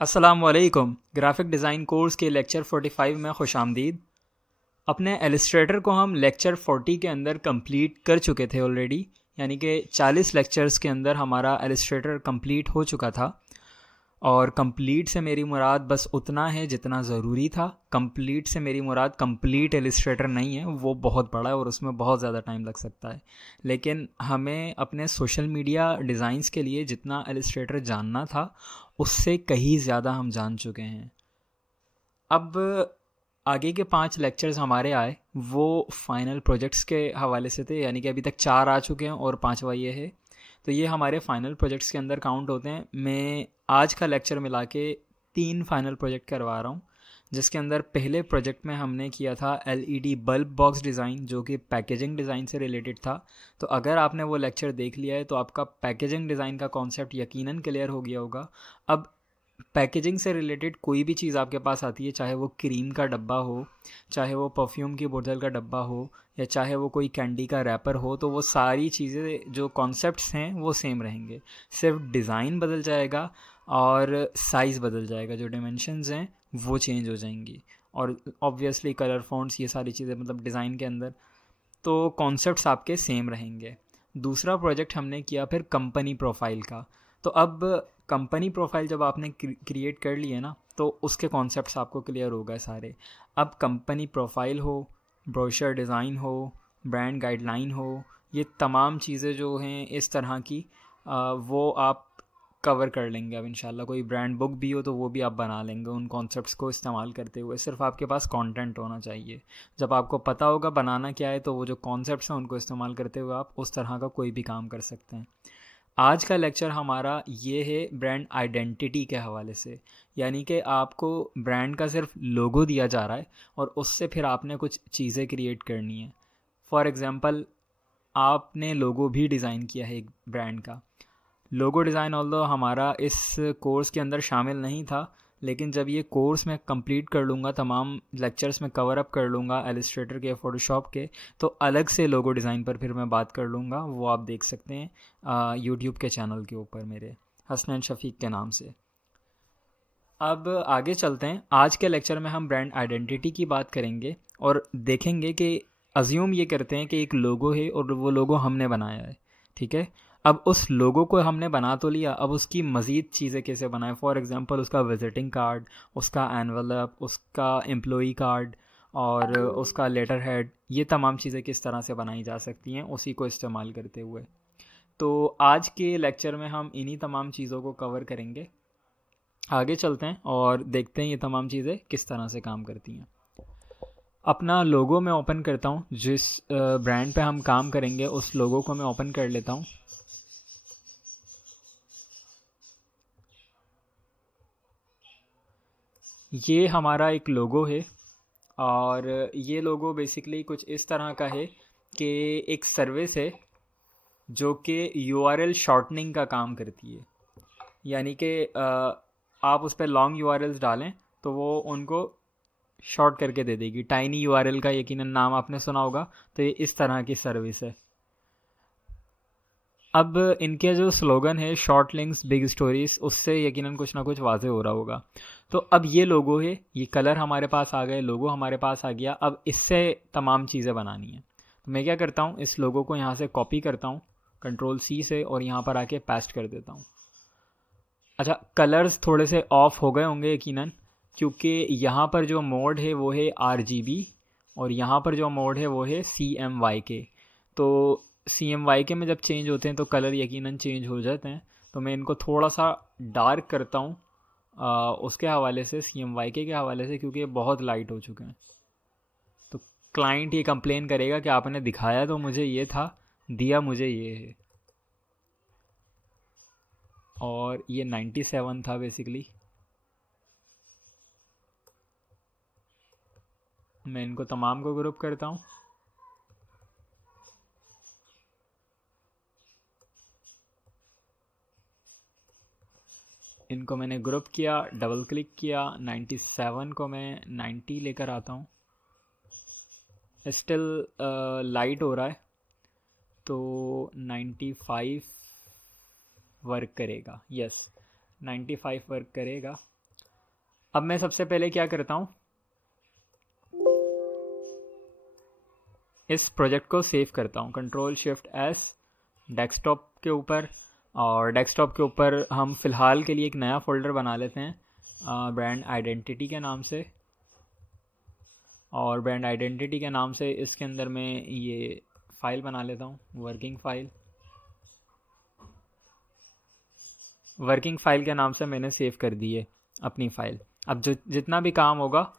अस्सलामुअलैकुम। Graphic design course के lecture 45 में खुशामदीद। अपने एलिस्ट्रेटर को हम लेक्चर 40 के अंदर कंप्लीट कर चुके थे ऑलरेडी, यानी कि 40 लेक्चर्स के अंदर हमारा एलिस्ट्रेटर कंप्लीट हो चुका था। और कंप्लीट से मेरी मुराद बस उतना है जितना ज़रूरी था। कंप्लीट से मेरी मुराद कंप्लीट एलिस्ट्रेटर नहीं है, वो बहुत बड़ा है और उसमें बहुत ज़्यादा टाइम लग सकता है। लेकिन हमें अपने सोशल मीडिया डिज़ाइंस के लिए जितना एलिस्ट्रेटर जानना था उससे कहीं ज़्यादा हम जान चुके हैं। अब आगे के 5 लेक्चर्स हमारे आए वो फाइनल प्रोजेक्ट्स के हवाले से थे, यानी कि अभी तक 4 आ चुके हैं और 5वां ये है। तो ये हमारे फाइनल प्रोजेक्ट्स के अंदर काउंट होते हैं। मैं आज का लेक्चर मिला के 3 फाइनल प्रोजेक्ट करवा रहा हूँ, जिसके अंदर पहले प्रोजेक्ट में हमने किया था एलईडी बल्ब बॉक्स डिज़ाइन, जो कि पैकेजिंग डिज़ाइन से रिलेटेड था। तो अगर आपने वो लेक्चर देख लिया है तो आपका पैकेजिंग डिज़ाइन का कॉन्सेप्ट यकीनन क्लियर हो गया होगा। अब पैकेजिंग से रिलेटेड कोई भी चीज़ आपके पास आती है, चाहे वो क्रीम का डब्बा हो, चाहे वो परफ्यूम की बोतल का डब्बा हो, या चाहे वो कोई कैंडी का रैपर हो, तो वो सारी चीज़ें जो कॉन्सेप्ट्स हैं वो सेम रहेंगे। सिर्फ डिज़ाइन बदल जाएगा और साइज़ बदल जाएगा, जो डिमेंशंस हैं वो चेंज हो जाएंगी। और ऑब्वियसली कलर फ़ॉन्ट्स, ये सारी चीज़ें मतलब डिज़ाइन के अंदर, तो कॉन्सेप्ट्स आपके सेम रहेंगे। दूसरा प्रोजेक्ट हमने किया फिर कंपनी प्रोफाइल का। तो अब कंपनी प्रोफाइल जब आपने क्रिएट कर लिए ना, तो उसके कॉन्सेप्ट्स आपको क्लियर हो गए सारे। अब कंपनी प्रोफाइल हो, ब्रोशर डिज़ाइन हो, ब्रांड गाइडलाइन हो, ये तमाम चीज़ें जो हैं इस तरह की, वो आप कवर कर लेंगे। अब इंशाल्लाह कोई ब्रांड बुक भी हो तो वो भी आप बना लेंगे उन कॉन्सेप्ट्स को इस्तेमाल करते हुए। सिर्फ आपके पास कंटेंट होना चाहिए। जब आपको पता होगा बनाना क्या है, तो वो जो कॉन्सेप्ट्स हैं उनको इस्तेमाल करते हुए आप उस तरह का कोई भी काम कर सकते हैं। आज का लेक्चर हमारा ये है ब्रांड आइडेंटिटी के हवाले से, यानी कि आपको ब्रांड का सिर्फ लोगो दिया जा रहा है और उससे फिर आपने कुछ चीज़ें क्रिएट करनी है। फॉर एग्ज़ाम्पल, आपने लोगो भी डिज़ाइन किया है एक ब्रांड का। लोगो डिज़ाइन ऑल्दो हमारा इस कोर्स के अंदर शामिल नहीं था, लेकिन जब ये कोर्स मैं कंप्लीट कर लूँगा, तमाम लेक्चर्स में कवर अप कर लूँगा एलिस्ट्रेटर के, फ़ोटोशॉप के, तो अलग से लोगो डिज़ाइन पर फिर मैं बात कर लूँगा। वो आप देख सकते हैं यूट्यूब के चैनल के ऊपर मेरे, हसनैन शफ़ीक के नाम से। अब आगे चलते हैं। आज के लेक्चर में हम ब्रांड आइडेंटिटी की बात करेंगे और देखेंगे कि अज्यूम ये करते हैं कि एक लोगो है और वो लोगो हमने बनाया है, ठीक है। अब उस लोगो को हमने बना तो लिया, अब उसकी मज़ीद चीज़ें कैसे बनाएं। फॉर एग्ज़ाम्पल, उसका विज़िटिंग कार्ड, उसका एनवलप, उसका एम्प्लॉई कार्ड और उसका लेटर हेड, ये तमाम चीज़ें किस तरह से बनाई जा सकती हैं उसी को इस्तेमाल करते हुए। तो आज के लेक्चर में हम इन्हीं तमाम चीज़ों को कवर करेंगे। आगे चलते हैं और देखते हैं ये तमाम चीज़ें किस तरह से काम करती हैं। अपना लोगो मैं ओपन करता हूँ, जिस ब्रांड पे हम काम करेंगे उस लोगो को मैं ओपन कर लेता हूँ। ये हमारा एक लोगो है और ये लोगो बेसिकली कुछ इस तरह का है कि एक सर्विस है जो कि यूआरएल शॉर्टनिंग का काम करती है। यानी कि आप उस पर लॉन्ग यूआरएल्स डालें तो वो उनको शॉर्ट करके दे देगी। टाइनी यूआरएल का यकीनन नाम आपने सुना होगा। तो ये इस तरह की सर्विस है। अब इनके जो स्लोगन है शॉर्ट लिंक्स बिग स्टोरीज, उससे यकीनन कुछ ना कुछ वाज़ेह हो रहा होगा। तो अब ये लोगो है, ये कलर हमारे पास आ गए, लोगो हमारे पास आ गया। अब इससे तमाम चीज़ें बनानी है। तो मैं क्या करता हूँ, इस लोगो को यहाँ से कॉपी करता हूँ कंट्रोल सी से और यहाँ पर आके पेस्ट कर देता हूँ। अच्छा, कलर्स थोड़े से ऑफ हो गए होंगे यकीनन, क्योंकि यहाँ पर जो मोड है वो है RGB और यहाँ पर जो मोड है वो है CMYK। तो CMYK में जब चेंज होते हैं तो कलर यकीनन चेंज हो जाते हैं। तो मैं इनको थोड़ा सा डार्क करता हूँ उसके हवाले से, CMYK के हवाले से, क्योंकि ये बहुत लाइट हो चुके हैं। तो क्लाइंट ये कंप्लेन करेगा कि आपने दिखाया तो मुझे ये था, दिया मुझे ये है। और ये 97 था बेसिकली। मैं इनको तमाम को ग्रुप करता हूँ। इनको मैंने ग्रुप किया, डबल क्लिक किया, 97 को मैं 90 लेकर आता हूँ। स्टिल लाइट हो रहा है, तो 95 वर्क करेगा। यस, 95 वर्क करेगा। अब मैं सबसे पहले क्या करता हूँ, इस प्रोजेक्ट को सेव करता हूँ, Ctrl+Shift+S डेस्कटॉप के ऊपर। और डेस्कटॉप के ऊपर हम फ़िलहाल के लिए एक नया फ़ोल्डर बना लेते हैं ब्रांड आइडेंटिटी के नाम से। और ब्रांड आइडेंटिटी के नाम से इसके अंदर मैं ये फ़ाइल बना लेता हूँ, वर्किंग फ़ाइल के नाम से मैंने सेव कर दी है अपनी फ़ाइल। अब जो जितना भी काम होगा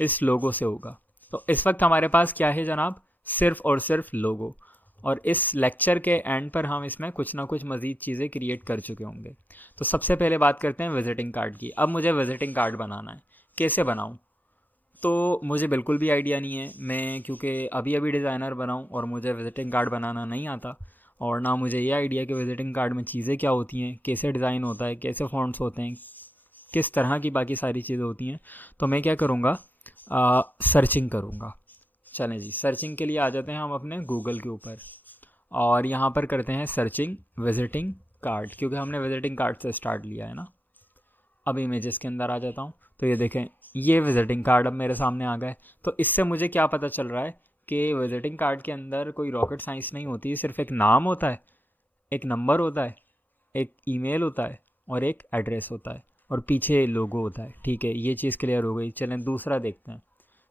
इस लोगो से होगा। तो इस वक्त हमारे पास क्या है जनाब, सिर्फ़ और सिर्फ लोगो। और इस लेक्चर के एंड पर हम इसमें कुछ ना कुछ मज़ीद चीज़ें क्रिएट कर चुके होंगे। तो सबसे पहले बात करते हैं विज़िटिंग कार्ड की। अब मुझे विज़िटिंग कार्ड बनाना है, कैसे बनाऊँ? तो मुझे बिल्कुल भी आइडिया नहीं है, मैं क्योंकि अभी अभी डिज़ाइनर बनाऊँ और मुझे विज़िटिंग कार्ड बनाना नहीं आता। और ना मुझे ये आइडिया कि विज़िटिंग कार्ड में चीज़ें क्या होती हैं, कैसे डिज़ाइन होता है, कैसे फ़ॉन्ट्स होते हैं, किस तरह की बाकी सारी चीज़ें होती हैं। तो मैं क्या करूँगा, सर्चिंग करूँगा। चलें जी, सर्चिंग के लिए आ जाते हैं हम अपने गूगल के ऊपर और यहाँ पर करते हैं सर्चिंग विज़िटिंग कार्ड, क्योंकि हमने विज़िटिंग कार्ड से स्टार्ट लिया है ना। अब इमेजेस के अंदर आ जाता हूँ, तो ये देखें, ये विज़िटिंग कार्ड अब मेरे सामने आ गए। तो इससे मुझे क्या पता चल रहा है कि विज़िटिंग कार्ड के अंदर कोई रॉकेट साइंस नहीं होती, सिर्फ एक नाम होता है, एक नंबर होता है, एक ईमेल होता है और एक एड्रेस होता है और पीछे लोगो होता है। ठीक है, ये चीज़ क्लियर हो गई। चलें दूसरा देखते हैं।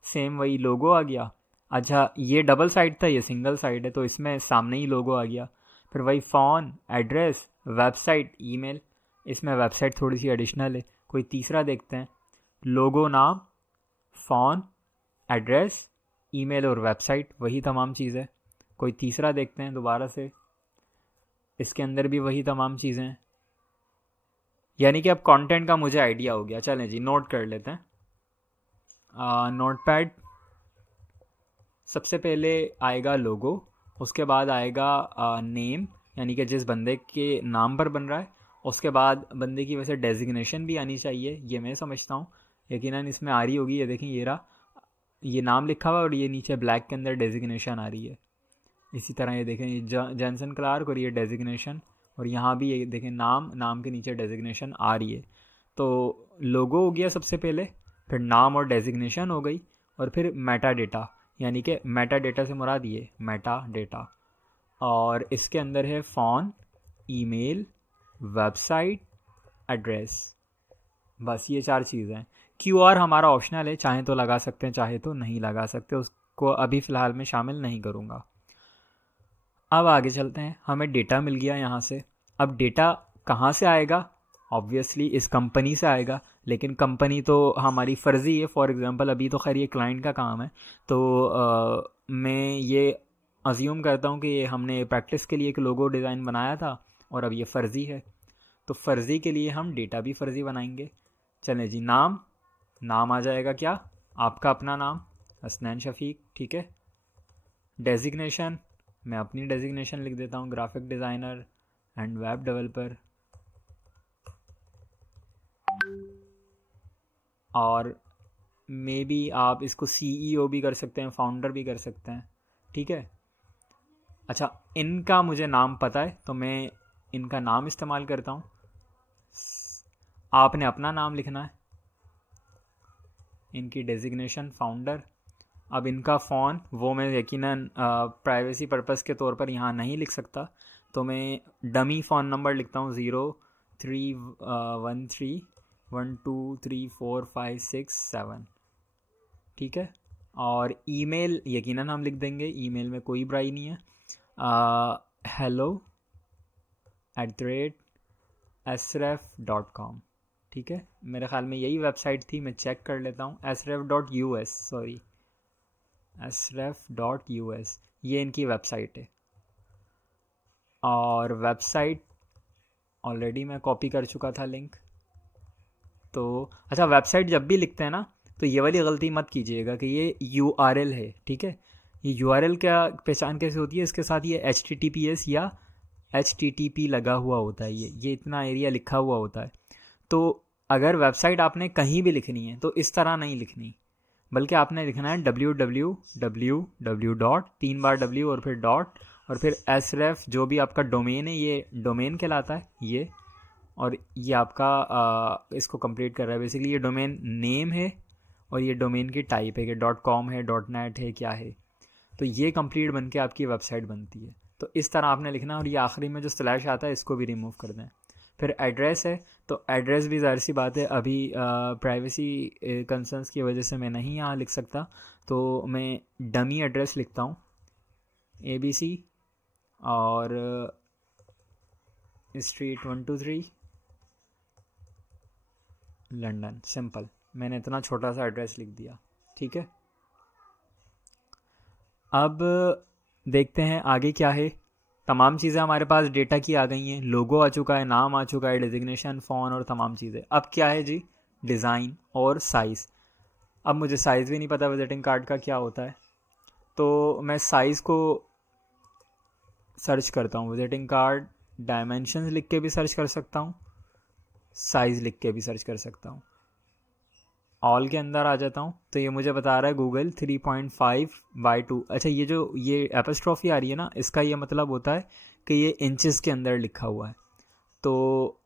सेम वही लोगो आ गया। अच्छा, ये डबल साइड था, ये सिंगल साइड है, तो इसमें सामने ही लोगो आ गया। फिर वही फ़ोन, एड्रेस, वेबसाइट, ईमेल। इसमें वेबसाइट थोड़ी सी एडिशनल है। कोई तीसरा देखते हैं। लोगो, नाम, फ़ोन, एड्रेस, ईमेल और वेबसाइट, वही तमाम चीज़ है। कोई तीसरा देखते हैं दोबारा से, इसके अंदर भी वही तमाम चीज़ें हैं। यानी कि अब कंटेंट का मुझे आइडिया हो गया। चलें जी, नोट कर लेते हैं। नोटपैड, सबसे पहले आएगा लोगो, उसके बाद आएगा नेम, यानी कि जिस बंदे के नाम पर बन रहा है। उसके बाद बंदे की वैसे डेजिग्नेशन भी आनी चाहिए, ये मैं समझता हूँ, यकीनन इसमें आ रही होगी। ये देखें, ये रहा, ये नाम लिखा हुआ और ये नीचे ब्लैक के अंदर डेजिग्नेशन आ रही है। इसी तरह ये देखें, ये जॉनसन क्लार्क और ये डेजिग्नेशन, और यहाँ भी ये देखें, नाम, नाम के नीचे डेजिग्नेशन आ रही है। तो लोगो हो गया सबसे पहले, फिर नाम और डेजिग्नेशन हो गई, और फिर मेटा डेटा, यानी कि मेटा डेटा से मुराद ये मेटा डेटा। और इसके अंदर है फ़ोन, ईमेल, वेबसाइट, एड्रेस। बस ये 4 चीज़ें हैं। क्यूआर हमारा ऑप्शनल है, चाहे तो लगा सकते हैं, चाहे तो नहीं लगा सकते, उसको अभी फ़िलहाल मैं शामिल नहीं करूँगा। अब आगे चलते हैं। हमें डेटा मिल गया यहाँ से। अब डेटा कहाँ से आएगा? ऑब्वियसली इस कंपनी से आएगा, लेकिन कंपनी तो हमारी फ़र्ज़ी है। फॉर एग्ज़ाम्पल अभी तो खैर ये क्लाइंट का काम है, तो मैं ये अज्यूम करता हूँ कि ये हमने प्रैक्टिस के लिए एक लोगो डिज़ाइन बनाया था और अब ये फ़र्ज़ी है, तो फ़र्ज़ी के लिए हम डेटा भी फ़र्ज़ी बनाएंगे। चलें जी, नाम, नाम आ जाएगा क्या? आपका अपना नाम, हसनैन शफ़ीक, ठीक है। डेजिग्नेशन, मैं अपनी डेजिग्नेशन लिख देता हूँ, graphic designer and web developer. और मे बी आप इसको सीईओ भी कर सकते हैं, फाउंडर भी कर सकते हैं, ठीक है। अच्छा, इनका मुझे नाम पता है, तो मैं इनका नाम इस्तेमाल करता हूँ। आपने अपना नाम लिखना है, इनकी डेजिग्नेशन फाउंडर। अब इनका फ़ोन, वो मैं यकीनन प्राइवेसी पर्पस के तौर पर यहाँ नहीं लिख सकता, तो मैं डमी फ़ोन नंबर लिखता हूँ, 0313123456 ठीक है। और ईमेल यकीनन हम लिख देंगे, ईमेल में कोई बुराई नहीं है। hello@sref.com, ठीक है। मेरे ख़्याल में यही वेबसाइट थी, मैं चेक कर लेता हूँ। sref.us, सॉरी, sref.us, ये इनकी वेबसाइट है। और वेबसाइट ऑलरेडी मैं कॉपी कर चुका था लिंक। तो अच्छा, वेबसाइट जब भी लिखते हैं ना, तो ये वाली गलती मत कीजिएगा कि ये URL है, ठीक है। ये URL क्या पहचान कैसे होती है? इसके साथ ये HTTPS या HTTP लगा हुआ होता है, ये इतना एरिया लिखा हुआ होता है। तो अगर वेबसाइट आपने कहीं भी लिखनी है तो इस तरह नहीं लिखनी, बल्कि आपने लिखना है www डॉट, 3 बार W और फिर डॉट, और फिर sref, जो भी आपका डोमेन है, ये डोमेन कहलाता है ये, और ये आपका इसको कंप्लीट कर रहा है। बेसिकली ये डोमेन नेम है और ये डोमेन की टाइप है कि .com है, .net है, क्या है। तो ये कंप्लीट बन के आपकी वेबसाइट बनती है। तो इस तरह आपने लिखना है और ये आखिरी में जो स्लैश आता है इसको भी रिमूव कर दें। फिर एड्रेस है, तो एड्रेस भी ज़ाहिर सी बात है अभी प्राइवेसी कंसर्न्स की वजह से मैं नहीं यहाँ लिख सकता, तो मैं डमी एड्रेस लिखता हूँ ABC और स्ट्रीट 123 लंदन, सिंपल। मैंने इतना छोटा सा एड्रेस लिख दिया, ठीक है। अब देखते हैं आगे क्या है। तमाम चीज़ें हमारे पास डेटा की आ गई हैं, लोगो आ चुका है, नाम आ चुका है, डिजिग्नेशन, फ़ॉन और तमाम चीज़ें। अब क्या है जी, डिज़ाइन और साइज़। अब मुझे साइज़ भी नहीं पता विजिटिंग कार्ड का क्या होता है, तो मैं साइज़ को सर्च करता हूँ। विजिटिंग कार्ड डायमेंशंस लिख के भी सर्च कर सकता हूँ, साइज़ लिख के भी सर्च कर सकता हूँ। ऑल के अंदर आ जाता हूँ तो ये मुझे बता रहा है गूगल 3.5/2। अच्छा, ये जो ये एपस्ट्रॉफी आ रही है ना, इसका ये मतलब होता है कि ये इंचेस के अंदर लिखा हुआ है। तो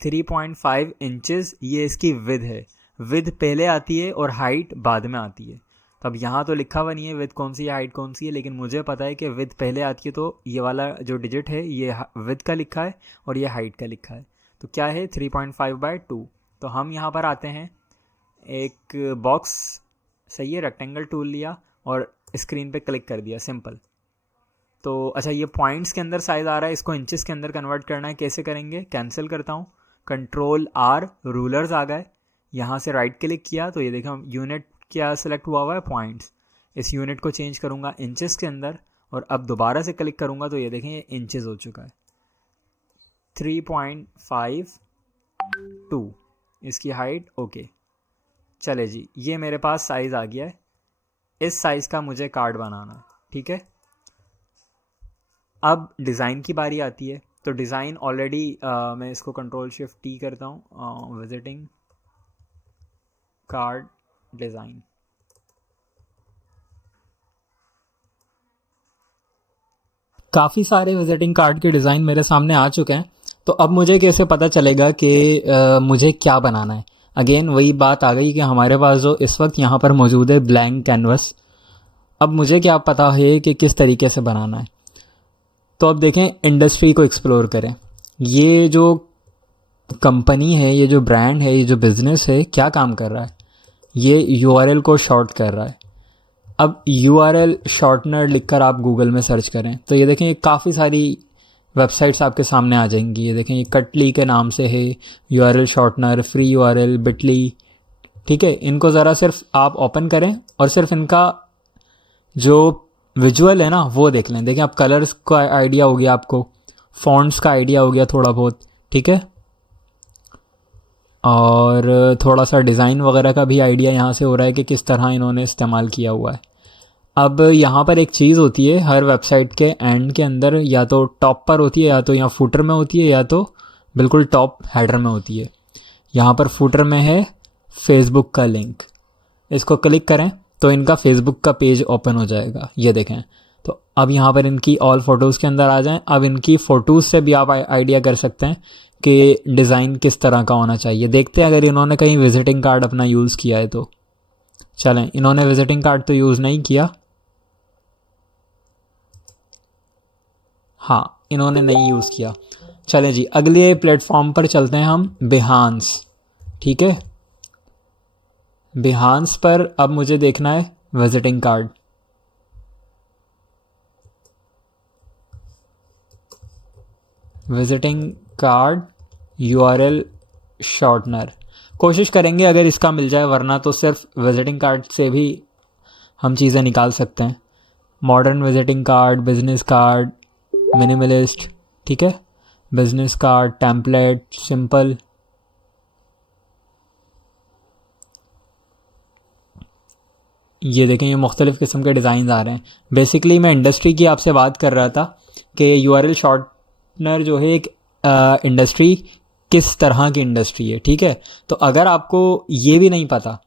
3.5 इंचेस ये इसकी विद है। विद पहले आती है और हाइट बाद में आती है। तो अब यहाँ तो लिखा हुआ नहीं है विद कौन सी है, हाइट कौन सी है, लेकिन मुझे पता है कि विद पहले आती है, तो ये वाला जो डिजिट है ये विद का लिखा है और ये हाइट का लिखा है। तो क्या है 3.5/2। तो हम यहाँ पर आते हैं, एक बॉक्स, सही है, रेक्टेंगल टूल लिया और स्क्रीन पे क्लिक कर दिया, सिंपल। तो अच्छा, ये पॉइंट्स के अंदर साइज़ आ रहा है, इसको इंचेस के अंदर कन्वर्ट करना है। कैसे करेंगे, कैंसिल करता हूँ, Ctrl+R, रूलर्स आ गए, यहाँ से राइट क्लिक किया तो ये देखा यूनिट क्या सिलेक्ट हुआ है, पॉइंट्स। इस यूनिट को चेंज करूँगा इंचेस के अंदर और अब दोबारा से क्लिक करूँगा तो ये देखें ये इंचेस हो चुका है। 3.5/2 इसकी हाइट, ओके। चले जी, ये मेरे पास साइज़ आ गया है। इस साइज़ का मुझे कार्ड बनाना है, ठीक है। अब डिज़ाइन की बारी आती है। तो डिज़ाइन ऑलरेडी मैं इसको Ctrl+Shift+T करता हूँ, विजिटिंग कार्ड डिज़ाइन। काफ़ी सारे विजिटिंग कार्ड के डिज़ाइन मेरे सामने आ चुके हैं। तो अब मुझे कैसे पता चलेगा कि मुझे क्या बनाना है। अगेन वही बात आ गई कि हमारे पास जो इस वक्त यहाँ पर मौजूद है ब्लैंक कैनवस। अब मुझे क्या पता है कि किस तरीके से बनाना है। तो अब देखें, इंडस्ट्री को एक्सप्लोर करें। ये जो कंपनी है, ये जो ब्रांड है, ये जो बिज़नेस है, क्या काम कर रहा है, ये URL को शॉर्ट कर रहा है। अब URL शॉर्टनर लिखकर आप गूगल में सर्च करें तो ये देखें, ये काफ़ी सारी वेबसाइट्स आपके सामने आ जाएंगी। ये देखें, ये कटली के नाम से है, URL shortener, free URL, Bitly, ठीक है। इनको ज़रा सिर्फ आप ओपन करें और सिर्फ इनका जो विजुअल है ना वो देख लें। देखें, आप कलर्स का आइडिया हो गया, आपको फॉन्ट्स का आइडिया हो गया थोड़ा बहुत, ठीक है, और थोड़ा सा डिज़ाइन वगैरह का भी आइडिया यहाँ से हो रहा है कि किस तरह इन्होंने इस्तेमाल किया हुआ है। अब यहाँ पर एक चीज़ होती है हर वेबसाइट के एंड के अंदर, या तो टॉप पर होती है, या तो यहाँ फुटर में होती है, या तो बिल्कुल टॉप हेडर में होती है। यहाँ पर फुटर में है फेसबुक का लिंक, इसको क्लिक करें तो इनका फेसबुक का पेज ओपन हो जाएगा। ये देखें, तो अब यहाँ पर इनकी ऑल फ़ोटोज़ के अंदर आ जाएं। अब इनकी फ़ोटोज़ से भी आप आइडिया कर सकते हैं कि डिज़ाइन किस तरह का होना चाहिए। देखते हैं अगर इन्होंने कहीं विजिटिंग कार्ड अपना यूज़ किया है तो। चलें, इन्होंने विजिटिंग कार्ड तो यूज़ नहीं किया, हाँ इन्होंने नहीं यूज़ किया। चलें जी, अगले प्लेटफॉर्म पर चलते हैं हम, बिहांस, ठीक है। बिहांस पर अब मुझे देखना है visiting card. Visiting card URL shortener, कोशिश करेंगे अगर इसका मिल जाए, वरना तो सिर्फ विजिटिंग कार्ड से भी हम चीज़ें निकाल सकते हैं। Modern visiting card, business card, minimalist, ठीक है, बिजनेस कार्ड, टेम्पलेट, सिंपल। ये देखें, ये मुख्तलिफ़ किस्म के डिज़ाइन आ रहे हैं। बेसिकली मैं इंडस्ट्री की आपसे बात कर रहा था कि URL शॉर्टनर जो है एक इंडस्ट्री किस तरह की इंडस्ट्री है, ठीक है। तो अगर आपको ये भी नहीं पता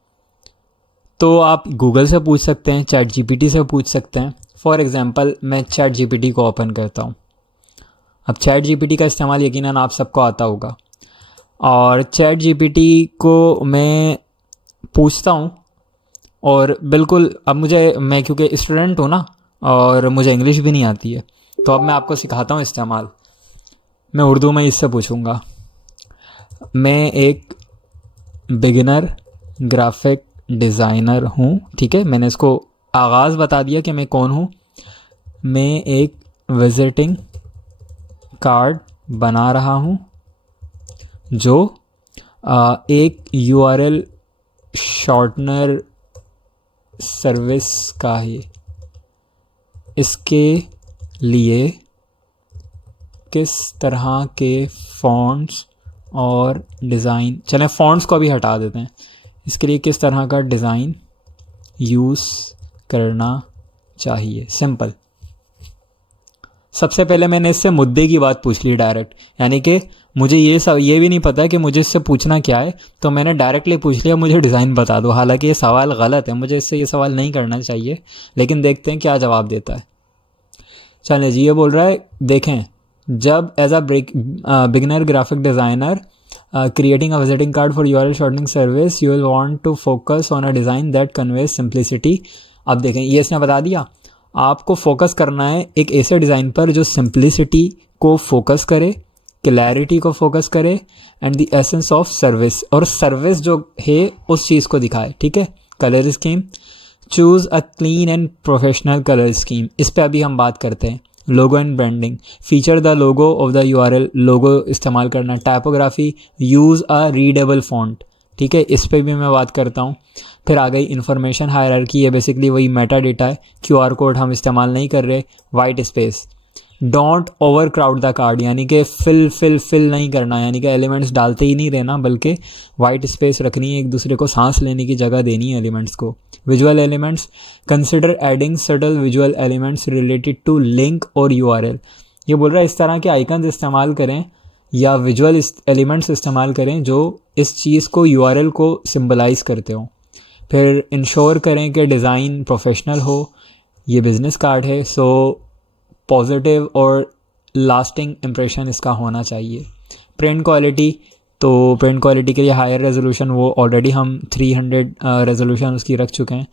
तो आप गूगल से पूछ सकते हैं, ChatGPT से पूछ सकते हैं। फॉर एग्ज़ाम्पल मैं ChatGPT को ओपन करता हूँ। अब ChatGPT का इस्तेमाल यकीनन आप सबको आता होगा। और चैट जीपीटी को मैं पूछता हूँ, और बिल्कुल अब मैं क्योंकि स्टूडेंट हूँ ना, और मुझे इंग्लिश भी नहीं आती है, तो अब मैं आपको सिखाता हूँ इस्तेमाल। मैं उर्दू में इससे पूछूँगा, मैं एक बिगिनर ग्राफिक डिज़ाइनर हूँ, ठीक है। मैंने इसको आगाज़ बता दिया कि मैं कौन हूँ। मैं एक विज़िटिंग कार्ड बना रहा हूँ जो एक यूआरएल शॉर्टनर सर्विस का है। इसके लिए किस तरह के फ़ॉन्ट्स और डिज़ाइन, चलें फ़ॉन्ट्स को भी हटा देते हैं, इसके लिए किस तरह का डिज़ाइन यूज़ करना चाहिए। सिंपल। सबसे पहले मैंने इससे मुद्दे की बात पूछ ली डायरेक्ट, यानी कि मुझे ये भी नहीं पता कि मुझे इससे पूछना क्या है, तो मैंने डायरेक्टली पूछ लिया मुझे डिज़ाइन बता दो। हालांकि ये सवाल गलत है, मुझे इससे ये सवाल नहीं करना चाहिए, लेकिन देखते हैं क्या जवाब देता है। चलिए जी, ये बोल रहा है, देखें, जब as a beginner graphic designer creating a visiting card for URL shortening service, you will want to focus on a design that conveys simplicity। अब देखें, ये इसने बता दिया, आपको फोकस करना है एक ऐसे डिज़ाइन पर जो सिंप्लिसिटी को फोकस करे, क्लैरिटी को फोकस करे, and the essence of service, और सर्विस जो है उस चीज़ को दिखाए, ठीक है। Colour scheme, choose a clean and professional colour scheme, इस पर अभी हम बात करते हैं। Logo and branding, feature the logo of the URL, logo इस्तेमाल करना। Typography, use a readable font, ठीक है, इस पर भी मैं बात करता हूँ। फिर आ गई इन्फॉर्मेशन हायरार्की, ये बेसिकली वही मेटा डेटा है। क्यूआर कोड हम इस्तेमाल नहीं कर रहे। White space, don't overcrowd the card, यानी कि फिल नहीं करना, यानी कि एलिमेंट्स डालते ही नहीं रहना, बल्कि वाइट स्पेस रखनी है, एक दूसरे को सांस लेने की जगह देनी है एलिमेंट्स को। Visual elements, consider adding subtle visual elements related to link और यूआरएल, ये बोल रहा है इस तरह के आइकन्स इस्तेमाल करें या विजुअल एलिमेंट्स इस्तेमाल करें जो इस चीज़ को, यूआरएल को सिंबलाइज करते हो। फिर इंश्योर करें कि डिज़ाइन प्रोफेशनल हो, ये बिज़नेस कार्ड है, सो पॉजिटिव और लास्टिंग इम्प्रेशन इसका होना चाहिए। प्रिंट क्वालिटी, तो प्रिंट क्वालिटी के लिए हायर रेजोल्यूशन, वो ऑलरेडी हम 300 रेजोल्यूशन उसकी रख चुके हैं।